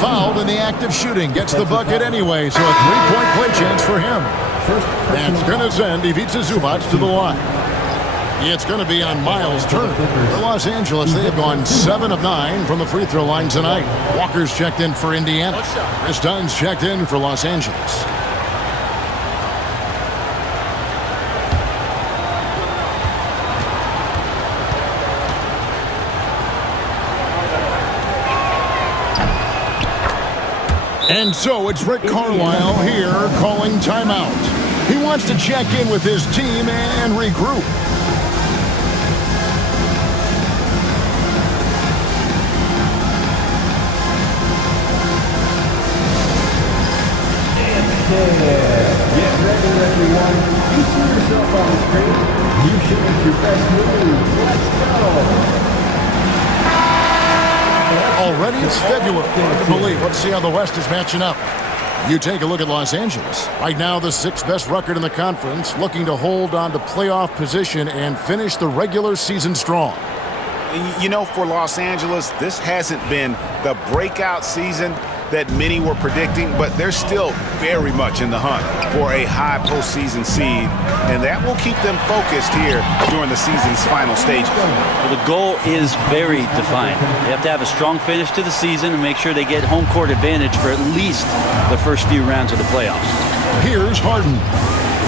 Fouled in the act of shooting. Gets the bucket anyway, so a three-point play chance for him. That's going to send Ivica Zubac to the line. It's going to be on Miles Turner. For Los Angeles, they have gone 7 of 9 from the free throw line tonight. Walker's checked in for Indiana. Chris Dunn's checked in for Los Angeles. And so it's Rick Carlisle here calling timeout. He wants to check in with his team and regroup. Get ready, everyone. You see yourself on the screen. You show us your best move. Let's go. Already it's February. Hard to believe. Let's see how the West is matching up. You take a look at Los Angeles. Right now, the 6th best record in the conference, looking to hold on to playoff position and finish the regular season strong. You know, for Los Angeles, this hasn't been the breakout season that many were predicting, but they're still very much in the hunt for a high postseason seed, and that will keep them focused here during the season's final stages. Well, the goal is very defined. They have to have a strong finish to the season and make sure they get home court advantage for at least the first few rounds of the playoffs. Here's Harden.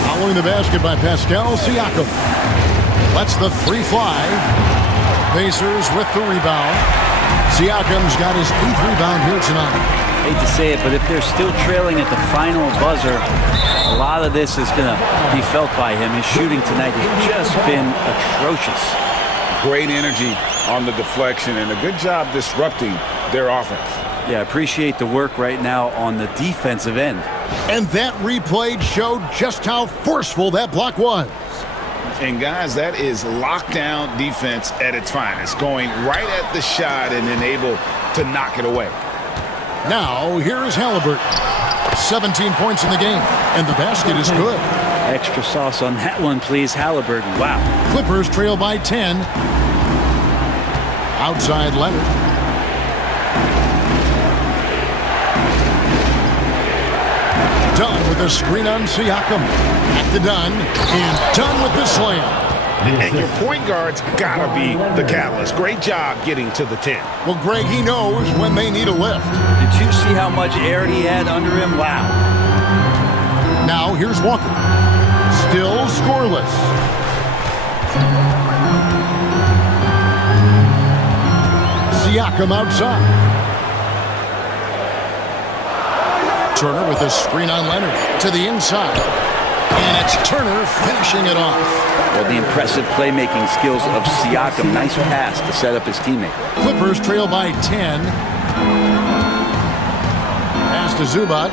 Following the basket by Pascal Siakam. Lets the three fly. Pacers with the rebound. Siakam's got his 8th rebound here tonight. Hate to say it, but if they're still trailing at the final buzzer, a lot of this is going to be felt by him. His shooting tonight has just been atrocious. Great energy on the deflection and a good job disrupting their offense. Yeah, appreciate the work right now on the defensive end. And that replay showed just how forceful that block was. And guys, that is lockdown defense at its finest, going right at the shot and then able to knock it away. Now, here is Halliburton. 17 points in the game, and the basket is good. Extra sauce on that one, please, Halliburton. Wow. Clippers trail by 10. Outside Leonard. Dunn with a screen on Siakam. Back to Dunn, and Dunn with the slam. And your point guard's got to be the catalyst. Great job getting to the 10. Well, Greg, he knows when they need a lift. Did you see how much air he had under him? Wow. Now, here's Walker. Still scoreless. Siakam outside. Turner with a screen on Leonard to the inside. And it's Turner finishing it off. Well, the impressive playmaking skills of Siakam. Nice pass to set up his teammate. Clippers trail by 10. Pass to Zubac.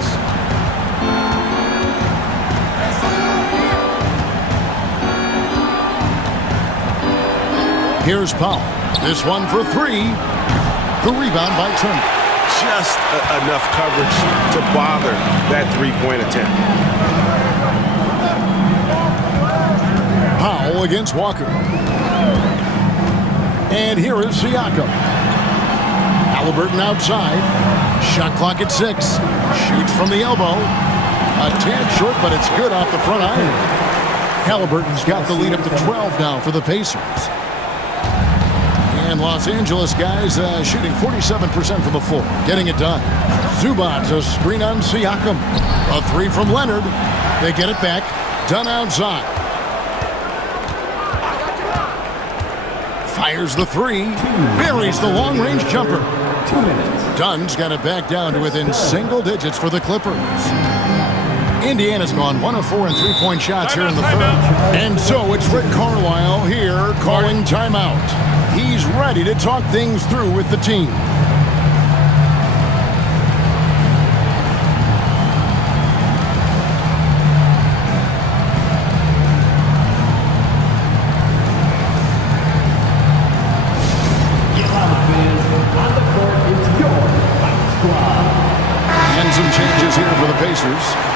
Here's Powell. This one for 3. The rebound by Turner. Just enough coverage to bother that three-point attempt. Powell against Walker. And here is Siakam. Halliburton outside. Shot clock at 6. Shoots from the elbow. A tad short, but it's good off the front iron. Halliburton's got the lead up to 12 now for the Pacers. And Los Angeles guys shooting 47% from the floor. Getting it done. Zubac, a screen on Siakam. A 3 from Leonard. They get it back. Dunn outside. Fires the 3. Buries the long-range jumper. 2 minutes. Dunn's got it back down to within single digits for the Clippers. Indiana's gone 1 of 4 in three-point shots here in the third. And so it's Rick Carlisle here calling timeout. He's ready to talk things through with the team.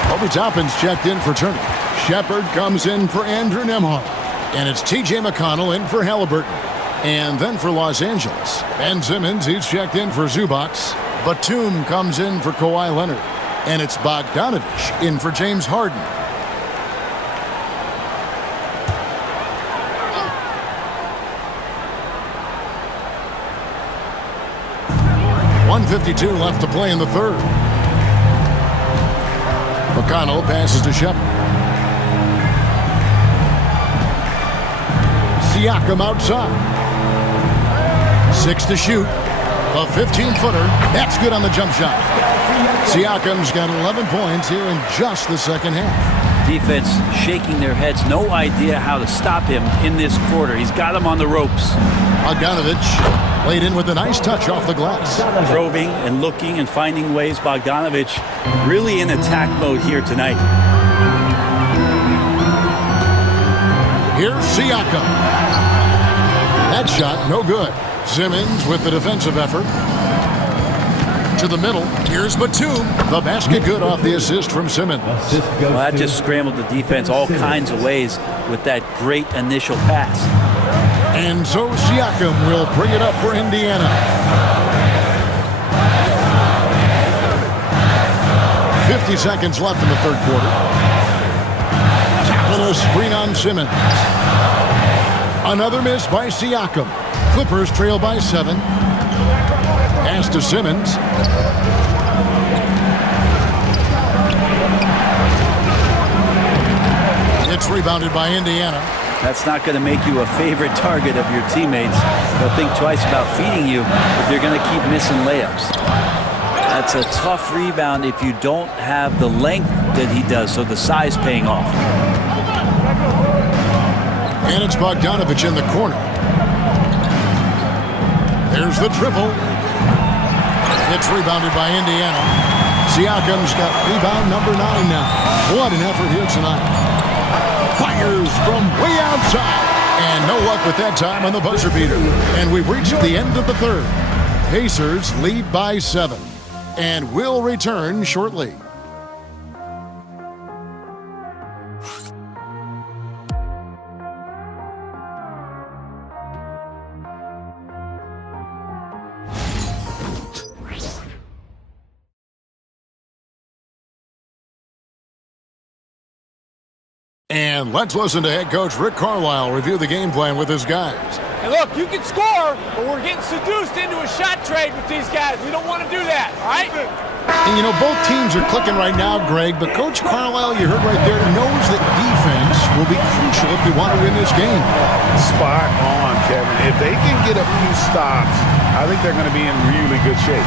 Obi Toppin's checked in for Turner. Shepard comes in for Andrew Nembhard. And it's T.J. McConnell in for Halliburton. And then for Los Angeles, Ben Simmons, he's checked in for Zubac. Batum comes in for Kawhi Leonard. And it's Bogdanovich in for James Harden. .152 left to play in the third. McConnell passes to Shepard. Siakam outside. 6 to shoot. A 15-footer. That's good on the jump shot. Siakam's got 11 points here in just the second half. Defense shaking their heads. No idea how to stop him in this quarter. He's got him on the ropes. Bogdanovich laid in with a nice touch off the glass. Probing and looking and finding ways. Bogdanovich really in attack mode here tonight. Here's Siakam. That shot, no good. Simmons with the defensive effort. To the middle. Here's Batum. The basket good off the assist from Simmons. Well, that just scrambled the defense all kinds of ways with that great initial pass. And so Siakam will bring it up for Indiana. 50 seconds left in the third quarter. Tapping a screen on Simmons. Another miss by Siakam. Clippers trail by 7. Pass to Simmons. It's rebounded by Indiana. That's not going to make you a favorite target of your teammates. They'll think twice about feeding you if you're going to keep missing layups. That's a tough rebound if you don't have the length that he does, so the size paying off. And it's Bogdanovich in the corner. There's the triple. It's rebounded by Indiana. Siakam's got rebound number 9 now. What an effort here tonight. Fires from way outside. And no luck with that time on the buzzer beater. And we've reached the end of the third. Pacers lead by 7. And will return shortly. And let's listen to head coach Rick Carlisle review the game plan with his guys. And look, you can score, but we're getting seduced into a shot trade with these guys. We don't want to do that, all right? And you know, both teams are clicking right now, Greg, but Coach Carlisle, you heard right there, knows that defense will be crucial if they want to win this game. Spot on, Kevin. If they can get a few stops, I think they're going to be in really good shape.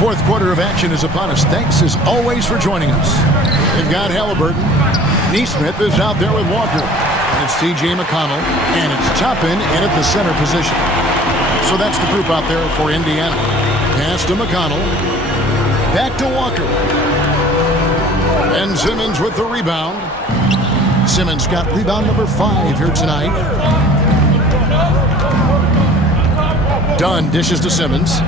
Fourth quarter of action is upon us. Thanks, as always, for joining us. We've got Halliburton. Neesmith is out there with Walker. And it's T.J. McConnell. And it's Toppin in at the center position. So that's the group out there for Indiana. Pass to McConnell. Back to Walker. And Simmons with the rebound. Simmons got rebound number 5 here tonight. Dunn dishes to Simmons.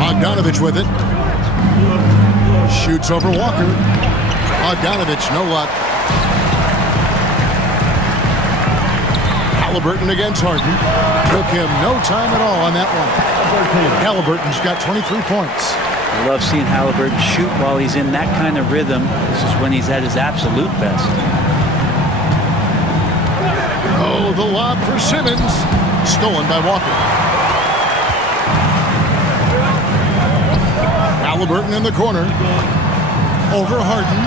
Bogdanovich with it. Shoots over Walker. Bogdanovich, no luck. Halliburton against Harden. Took him no time at all on that one. Halliburton's got 23 points. I love seeing Halliburton shoot while he's in that kind of rhythm. This is when he's at his absolute best. Oh, the lob for Simmons. Stolen by Walker. Halliburton in the corner. Over Harden.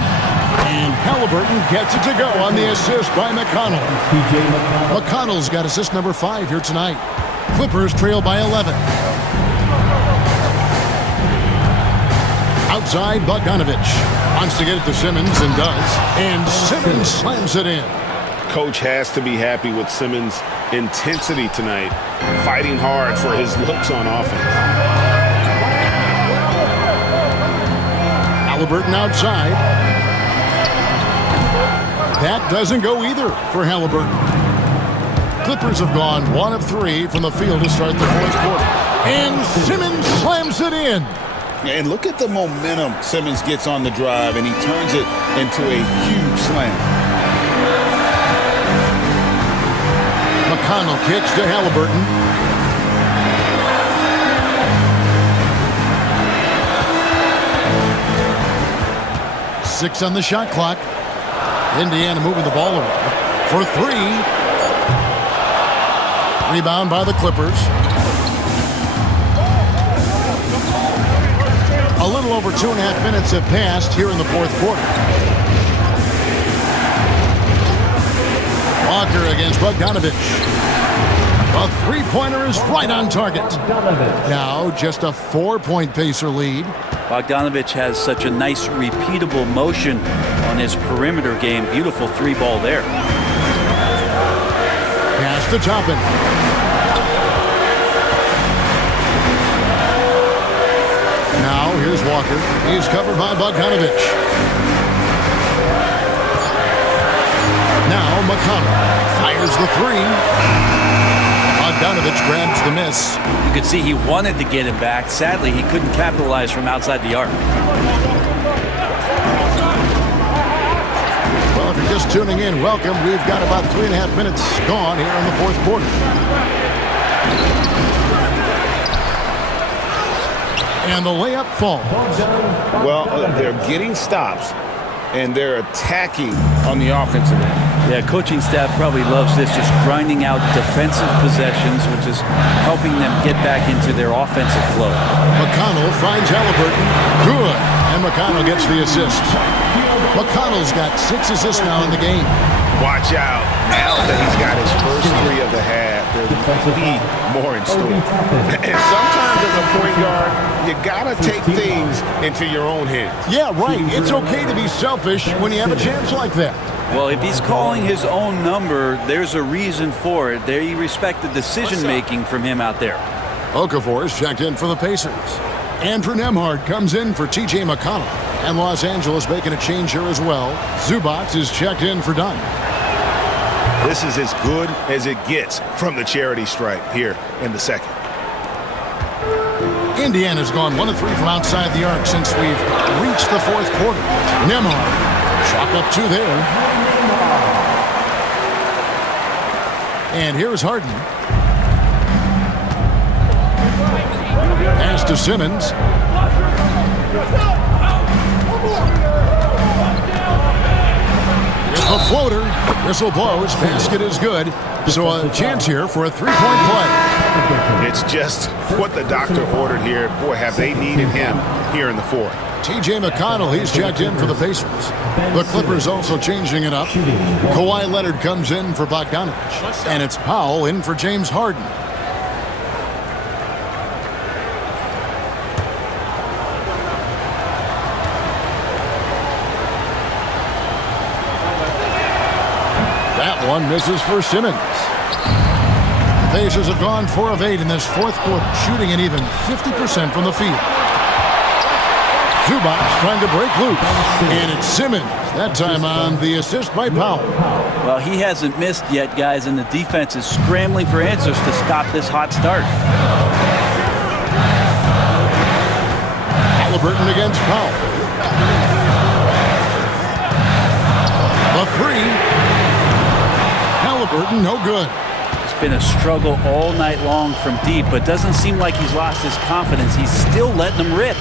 And Halliburton gets it to go on the assist by McConnell. McConnell's got assist number 5 here tonight. Clippers trail by 11. Outside, Bogdanovich wants to get it to Simmons and does. And Simmons slams it in. Coach has to be happy with Simmons' intensity tonight, fighting hard for his looks on offense. Halliburton outside. That doesn't go either for Halliburton. Clippers have gone 1 of 3 from the field to start the fourth quarter. And Simmons slams it in. And look at the momentum Simmons gets on the drive, and he turns it into a huge slam. McConnell kicks to Halliburton. Six on the shot clock. Indiana moving the ball around for three. Rebound by the Clippers. A little over 2.5 minutes have passed here in the fourth quarter. Walker against Bogdanovich. A three-pointer is right on target. Now just a 4-point Pacer lead. Bogdanovich has such a nice repeatable motion on his perimeter game. Beautiful three ball there. Pass to Toppin. Now here's Walker. He's covered by Bogdanovich. Now McConnell fires the three. Bogdanovich grabs the miss. You could see he wanted to get him back. Sadly, he couldn't capitalize from outside the arc. Well, if you're just tuning in, welcome. We've got about 3.5 minutes gone here in the fourth quarter. And the layup falls. Well, they're getting stops, and they're attacking on the offensive end. Yeah, coaching staff probably loves this, just grinding out defensive possessions, which is helping them get back into their offensive flow. McConnell finds Halliburton. Good. And McConnell gets the assist. McConnell's got 6 assists now in the game. Watch out. Now that he's got his first three of the half, there'll be more in store. And sometimes as a point guard, you got to take things into your own hands. Yeah, right. It's okay to be selfish when you have a chance like that. Well, if he's calling his own number, there's a reason for it. They respect the decision-making from him out there. Okafor is checked in for the Pacers. Andrew Nembhard comes in for T.J. McConnell. And Los Angeles making a change here as well. Zubac is checked in for Dunn. This is as good as it gets from the charity stripe here in the second. Indiana's gone 1 of 3 from outside the arc since we've reached the fourth quarter. Nembhard. Chalk up 2 there. And here's Harden. Pass to Simmons. It's a floater. Whistle blows. Basket is good. So a chance here for a 3-point play. It's just what the doctor ordered here. Boy, have they needed him here in the fourth. T.J. McConnell, he's checked in for the Pacers. The Clippers also changing it up. Kawhi Leonard comes in for Bogdanovich. And it's Powell in for James Harden. That one misses for Simmons. The Pacers have gone 4 of 8 in this fourth quarter, shooting an even 50% from the field. Zubac trying to break loose. And it's Simmons, that time on the assist by Powell. Well, he hasn't missed yet, guys, and the defense is scrambling for answers to stop this hot start. Halliburton against Powell. The three. Halliburton, no good. It's been a struggle all night long from deep, but doesn't seem like he's lost his confidence. He's still letting them rip.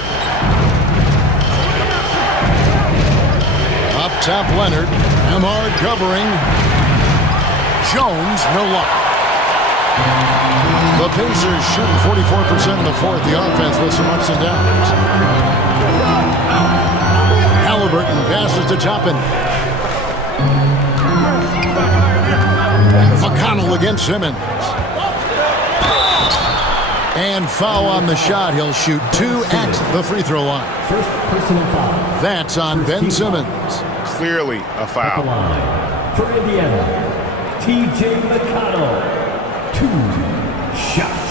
Up top, Leonard. Nembhard covering. Jones, no luck. The Pacers shooting 44% in the fourth. The offense with some ups and downs. Halliburton passes to Toppin. McConnell against Simmons. And foul on the shot. He'll shoot 2 at the free throw line. First personal foul. That's on Ben Simmons. Clearly a foul. For Indiana, T.J. McConnell. 2 shots.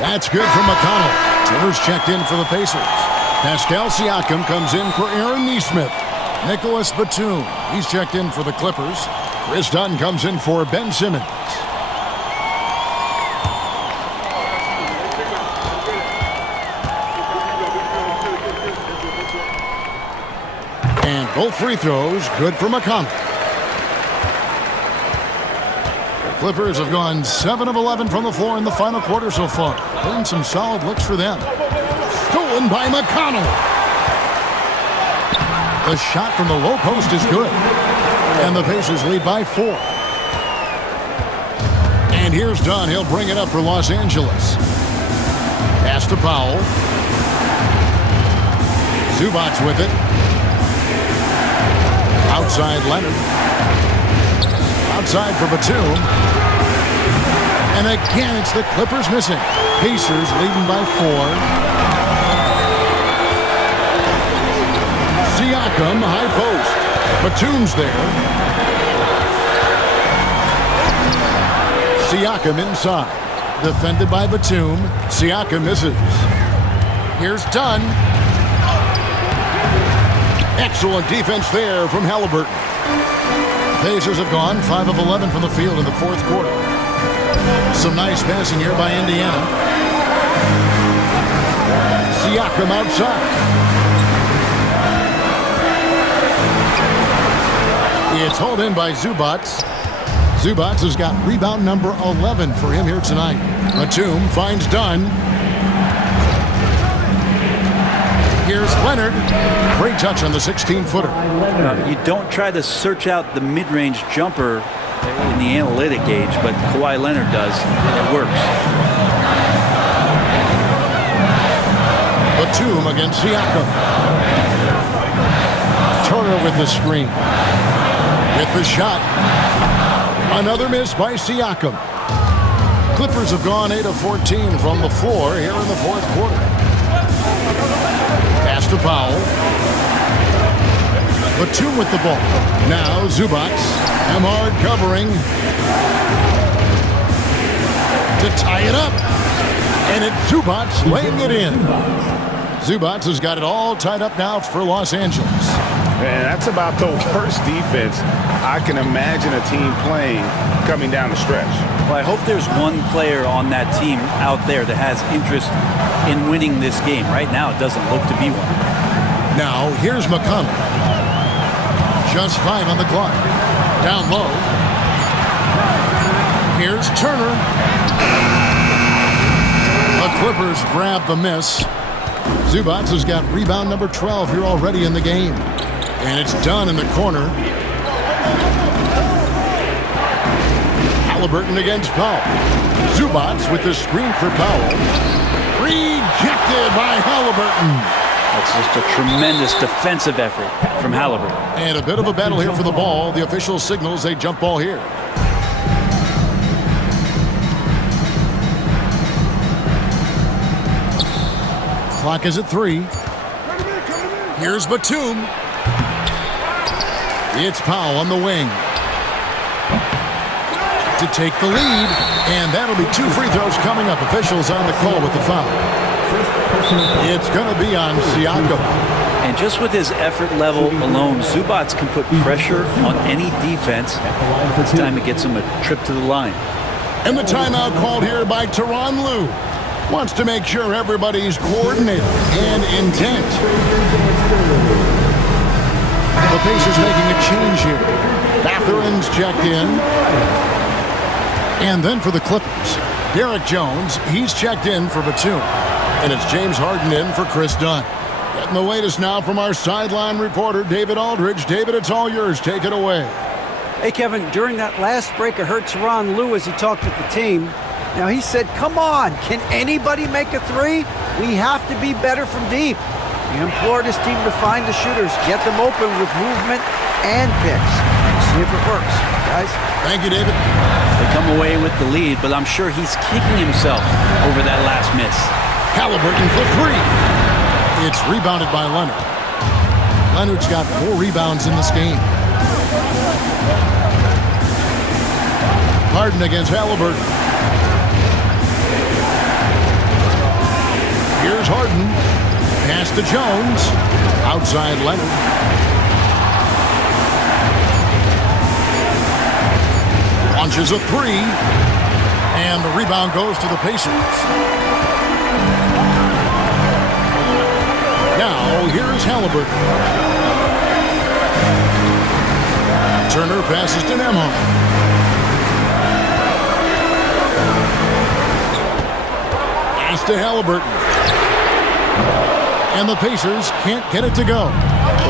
That's good from McConnell. Tillers checked in for the Pacers. Pascal Siakam comes in for Aaron Nesmith. Nicholas Batum, he's checked in for the Clippers. Chris Dunn comes in for Ben Simmons. And both free throws good for McConnell. The Clippers have gone 7 of 11 from the floor in the final quarter so far. Been some solid looks for them. Stolen by McConnell. The shot from the low post is good. And the Pacers lead by 4. And here's Dunn. He'll bring it up for Los Angeles. Pass to Powell. Zubac with it. Outside Leonard. Outside for Batum. And again, it's the Clippers missing. Pacers leading by 4. Siakam, high post. Batum's there. Siakam inside. Defended by Batum. Siakam misses. Here's Dunn. Excellent defense there from Halliburton. Pacers have gone 5 of 11 from the field in the fourth quarter. Some nice passing here by Indiana. Siakam outside. It's hauled in by Zubac. Zubac has got rebound number 11 for him here tonight. Batum finds Dunn. Here's Leonard. Great touch on the 16-footer. You don't try to search out the mid-range jumper in the analytic age, but Kawhi Leonard does, and it works. Batum against Siakam. Turner with the screen. With the shot. Another miss by Siakam. Clippers have gone 8 of 14 from the floor here in the fourth quarter. Pass to Powell. Batum with the ball. Now Zubac. Hard covering. To tie it up. And it's Zubac laying it in. Zubac has got it all tied up now for Los Angeles. And that's about the worst defense I can imagine a team playing coming down the stretch. Well, I hope there's one player on that team out there that has interest in winning this game. Right now, it doesn't look to be one. Now, here's McConnell. Just 5 on the clock. Down low. Here's Turner. The Clippers grab the miss. Zubac has got rebound number 12 here already in the game. And it's done in the corner. Halliburton against Powell. Zubac with the screen for Powell. Rejected by Halliburton. That's just a tremendous defensive effort from Halliburton. And a bit of a battle here for the ball. The official signals a jump ball here. Clock is at 3. Here's Batum. It's Powell on the wing. To take the lead. And that'll be 2 free throws coming up. Officials on the call with the foul. It's going to be on Siakam. And just with his effort level alone, Zubac can put pressure on any defense. It's time to get him a trip to the line. And the timeout called here by Tyronn Lue. Wants to make sure everybody's coordinated and intent. The Pacers making a change here. Bathurins checked in. And then for the Clippers, Derek Jones, he's checked in for Batum. And it's James Harden in for Chris Dunn. Getting the latest now from our sideline reporter, David Aldridge. David, it's all yours. Take it away. Hey, Kevin, during that last break, I heard Tyronn Lue as he talked with the team. Now, he said, come on, can anybody make a 3? We have to be better from deep. He implored his team to find the shooters, get them open with movement and picks. See if it works, guys. Thank you, David. They come away with the lead, but I'm sure he's kicking himself over that last miss. Halliburton for 3. It's rebounded by Leonard. Leonard's got 4 rebounds in this game. Harden against Halliburton. Here's Harden. Pass to Jones. Outside Leonard. Launches a 3. And the rebound goes to the Pacers. Now, here's Halliburton. Turner passes to Nembhard. Pass to Halliburton. And the Pacers can't get it to go.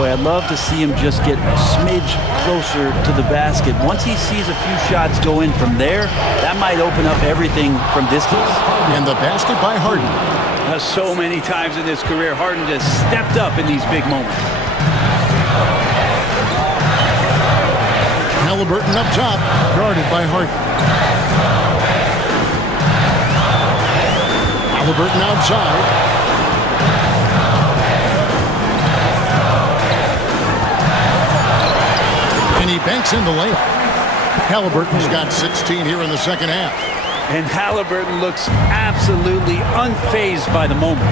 Boy, I'd love to see him just get a smidge closer to the basket. Once he sees a few shots go in from there, that might open up everything from distance. And the basket by Harden. So many times in his career, Harden just stepped up in these big moments. Halliburton up top, guarded by Harden. Halliburton outside. And he banks in the layup. Halliburton's got 16 here in the second half. And Halliburton looks absolutely unfazed by the moment.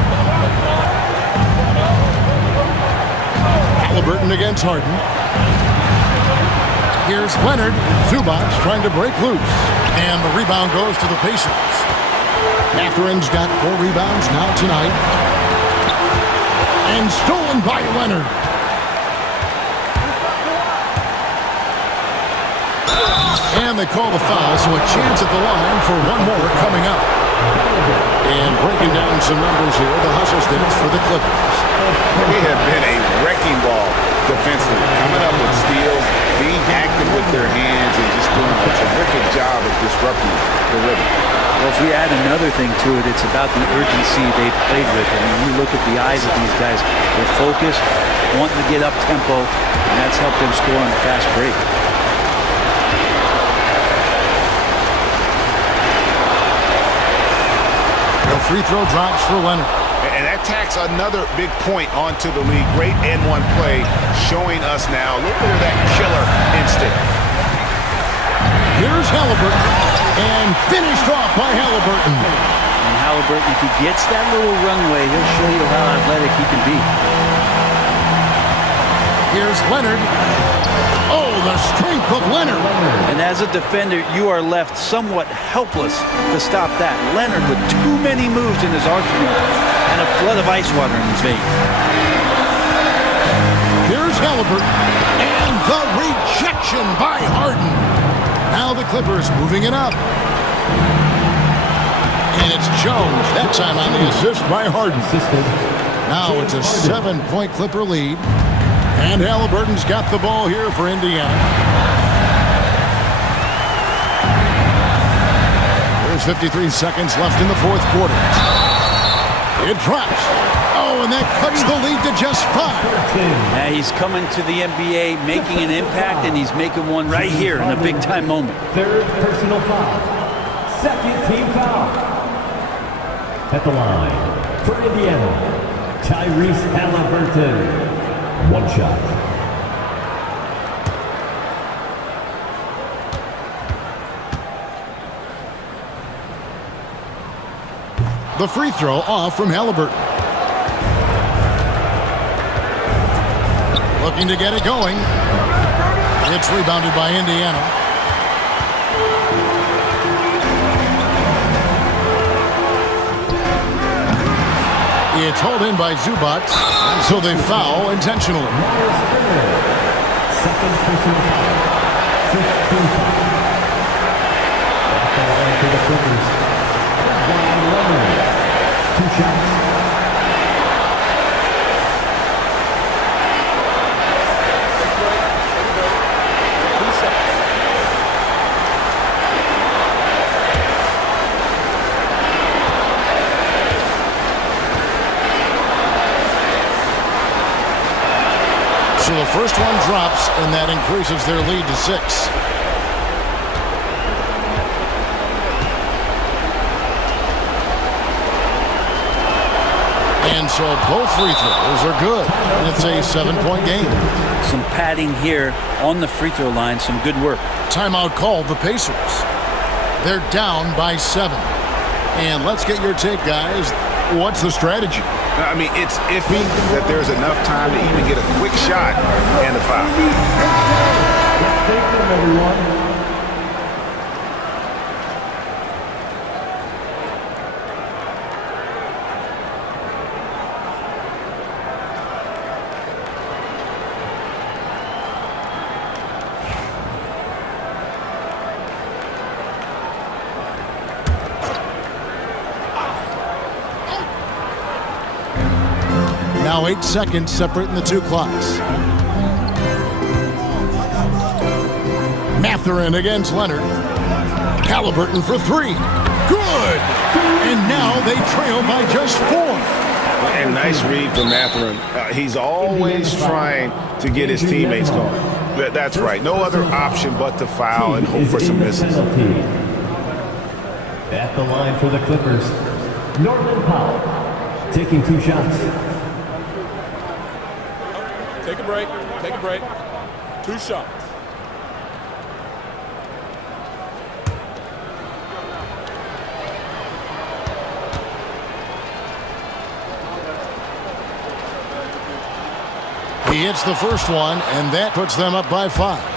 Halliburton against Harden. Here's Leonard. Zubac trying to break loose. And the rebound goes to the Pacers. Matherin's got 4 rebounds now tonight. And stolen by Leonard. And they call the foul, so a chance at the line for one more coming up. And breaking down some numbers here, the hustle stats for the Clippers. They have been a wrecking ball defensively, coming up with steals, being active with their hands, and just doing a terrific job of disrupting the rhythm. Well, if we add another thing to it, it's about the urgency they've played with. I mean, you look at the eyes of these guys, they're focused, wanting to get up tempo, and that's helped them score on the fast break. Free throw drops for Leonard. And that tacks another big point onto the league. Great N1 play showing us now a little bit of that killer instinct. Here's Halliburton. And finished off by Halliburton. And Halliburton, if he gets that little runway, he'll show you how athletic he can be. Here's Leonard. Oh, the strength of Leonard. And as a defender, you are left somewhat helpless to stop that. Leonard with too many moves in his arsenal and a flood of ice water in his veins. Here's Halliburton. And the rejection by Harden. Now the Clippers moving it up. And it's Jones, that time on the assist by Harden. Now it's a 7-point Clipper lead. And Halliburton's got the ball here for Indiana. There's 53 seconds left in the fourth quarter. It drops. Oh, and that cuts the lead to just 5. Now he's coming to the NBA, making an impact, and he's making one right here in a big-time moment. Third personal foul. Second team foul. At the line, for Indiana, Tyrese Halliburton. One shot. The free throw off from Halliburton. Looking to get it going. It's rebounded by Indiana. It's hauled in by Zubac, so they foul intentionally. Second personal foul. 15 foul. For the Clippers. Leonard. 2 shots. So the first one drops, and that increases their lead to 6. And so both free throws are good. And it's a 7-point game. Some padding here on the free throw line. Some good work. Timeout called the Pacers. They're down by 7. And let's get your take, guys. What's the strategy? I mean, it's iffy that there's enough time to even get a quick shot and a foul. Let's take them, everyone. Now 8 seconds separating the two clocks. Mathurin against Leonard. Halliburton for three. Good! And now they trail by just 4. And nice read from Mathurin. He's always trying to get his teammates going. That's right. No other option but to foul and hope for some misses. At the line for the Clippers, Norman Powell, taking 2 shots. Take a break. Take a break. 2 shots. He hits the first one, and that puts them up by 5.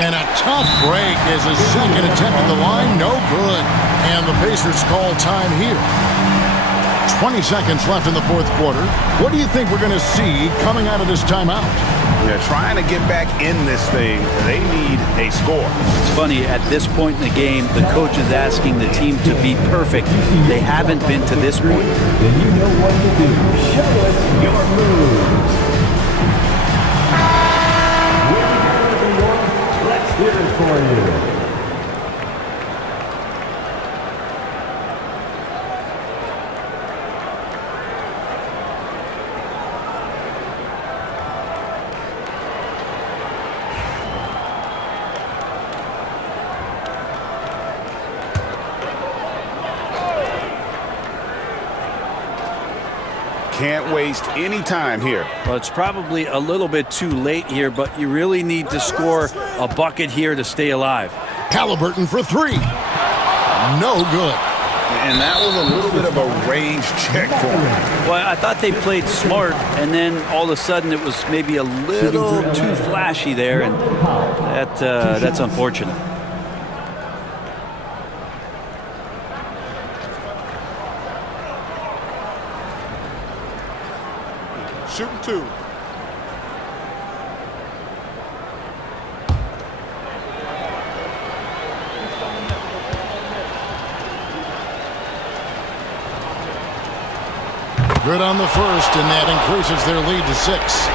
And a tough break as his second attempt at the line, no good. And the Pacers call time here. 20 seconds left in the fourth quarter. What do you think we're going to see coming out of this timeout? They're trying to get back in this thing. They need a score. It's funny, at this point in the game, the coach is asking the team to be perfect. They haven't been to this point. Then you know what to do. Show us your moves. Let's hear it for you. Can't waste any time here. Well, it's probably a little bit too late here, but you really need to score a bucket here to stay alive. Halliburton for 3. No good. And that was a little bit of a range check for him. Well, I thought they played smart, and then all of a sudden it was maybe a little too flashy there, and that's unfortunate. Shooting 2. Good on the first, and that increases their lead to 6.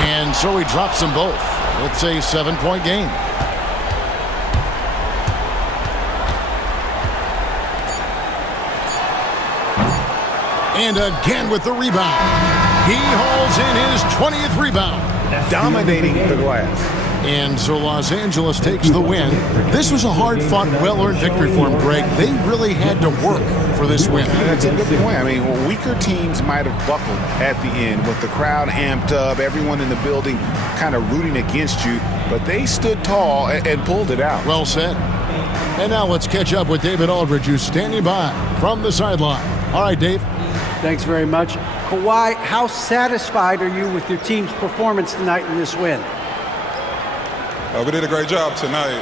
And so he drops them both. It's a 7-point game. And again with the rebound. He hauls in his 20th rebound. Dominating the glass. And so Los Angeles takes the win. This was a hard-fought, well-earned victory for them, Greg. They really had to work for this win. That's a good point. I mean, weaker teams might have buckled at the end with the crowd amped up, everyone in the building kind of rooting against you, but they stood tall and pulled it out. Well said. And now let's catch up with David Aldridge, who's standing by from the sideline. All right, Dave. Thanks very much. Kawhi, how satisfied are you with your team's performance tonight in this win? We did a great job tonight.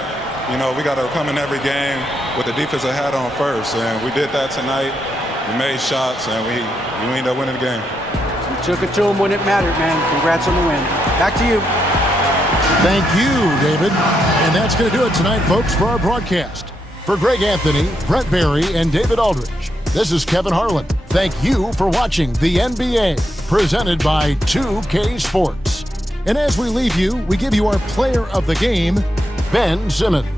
You know, we got to come in every game with the defensive hat on first, and we did that tonight. We made shots, and we ended up winning the game. You took it to them when it mattered, man. Congrats on the win. Back to you. Thank you, David. And that's going to do it tonight, folks, for our broadcast. For Greg Anthony, Brett Barry, and David Aldridge, this is Kevin Harlan. Thank you for watching the NBA, presented by 2K Sports. And as we leave you, we give you our player of the game, Ben Simmons.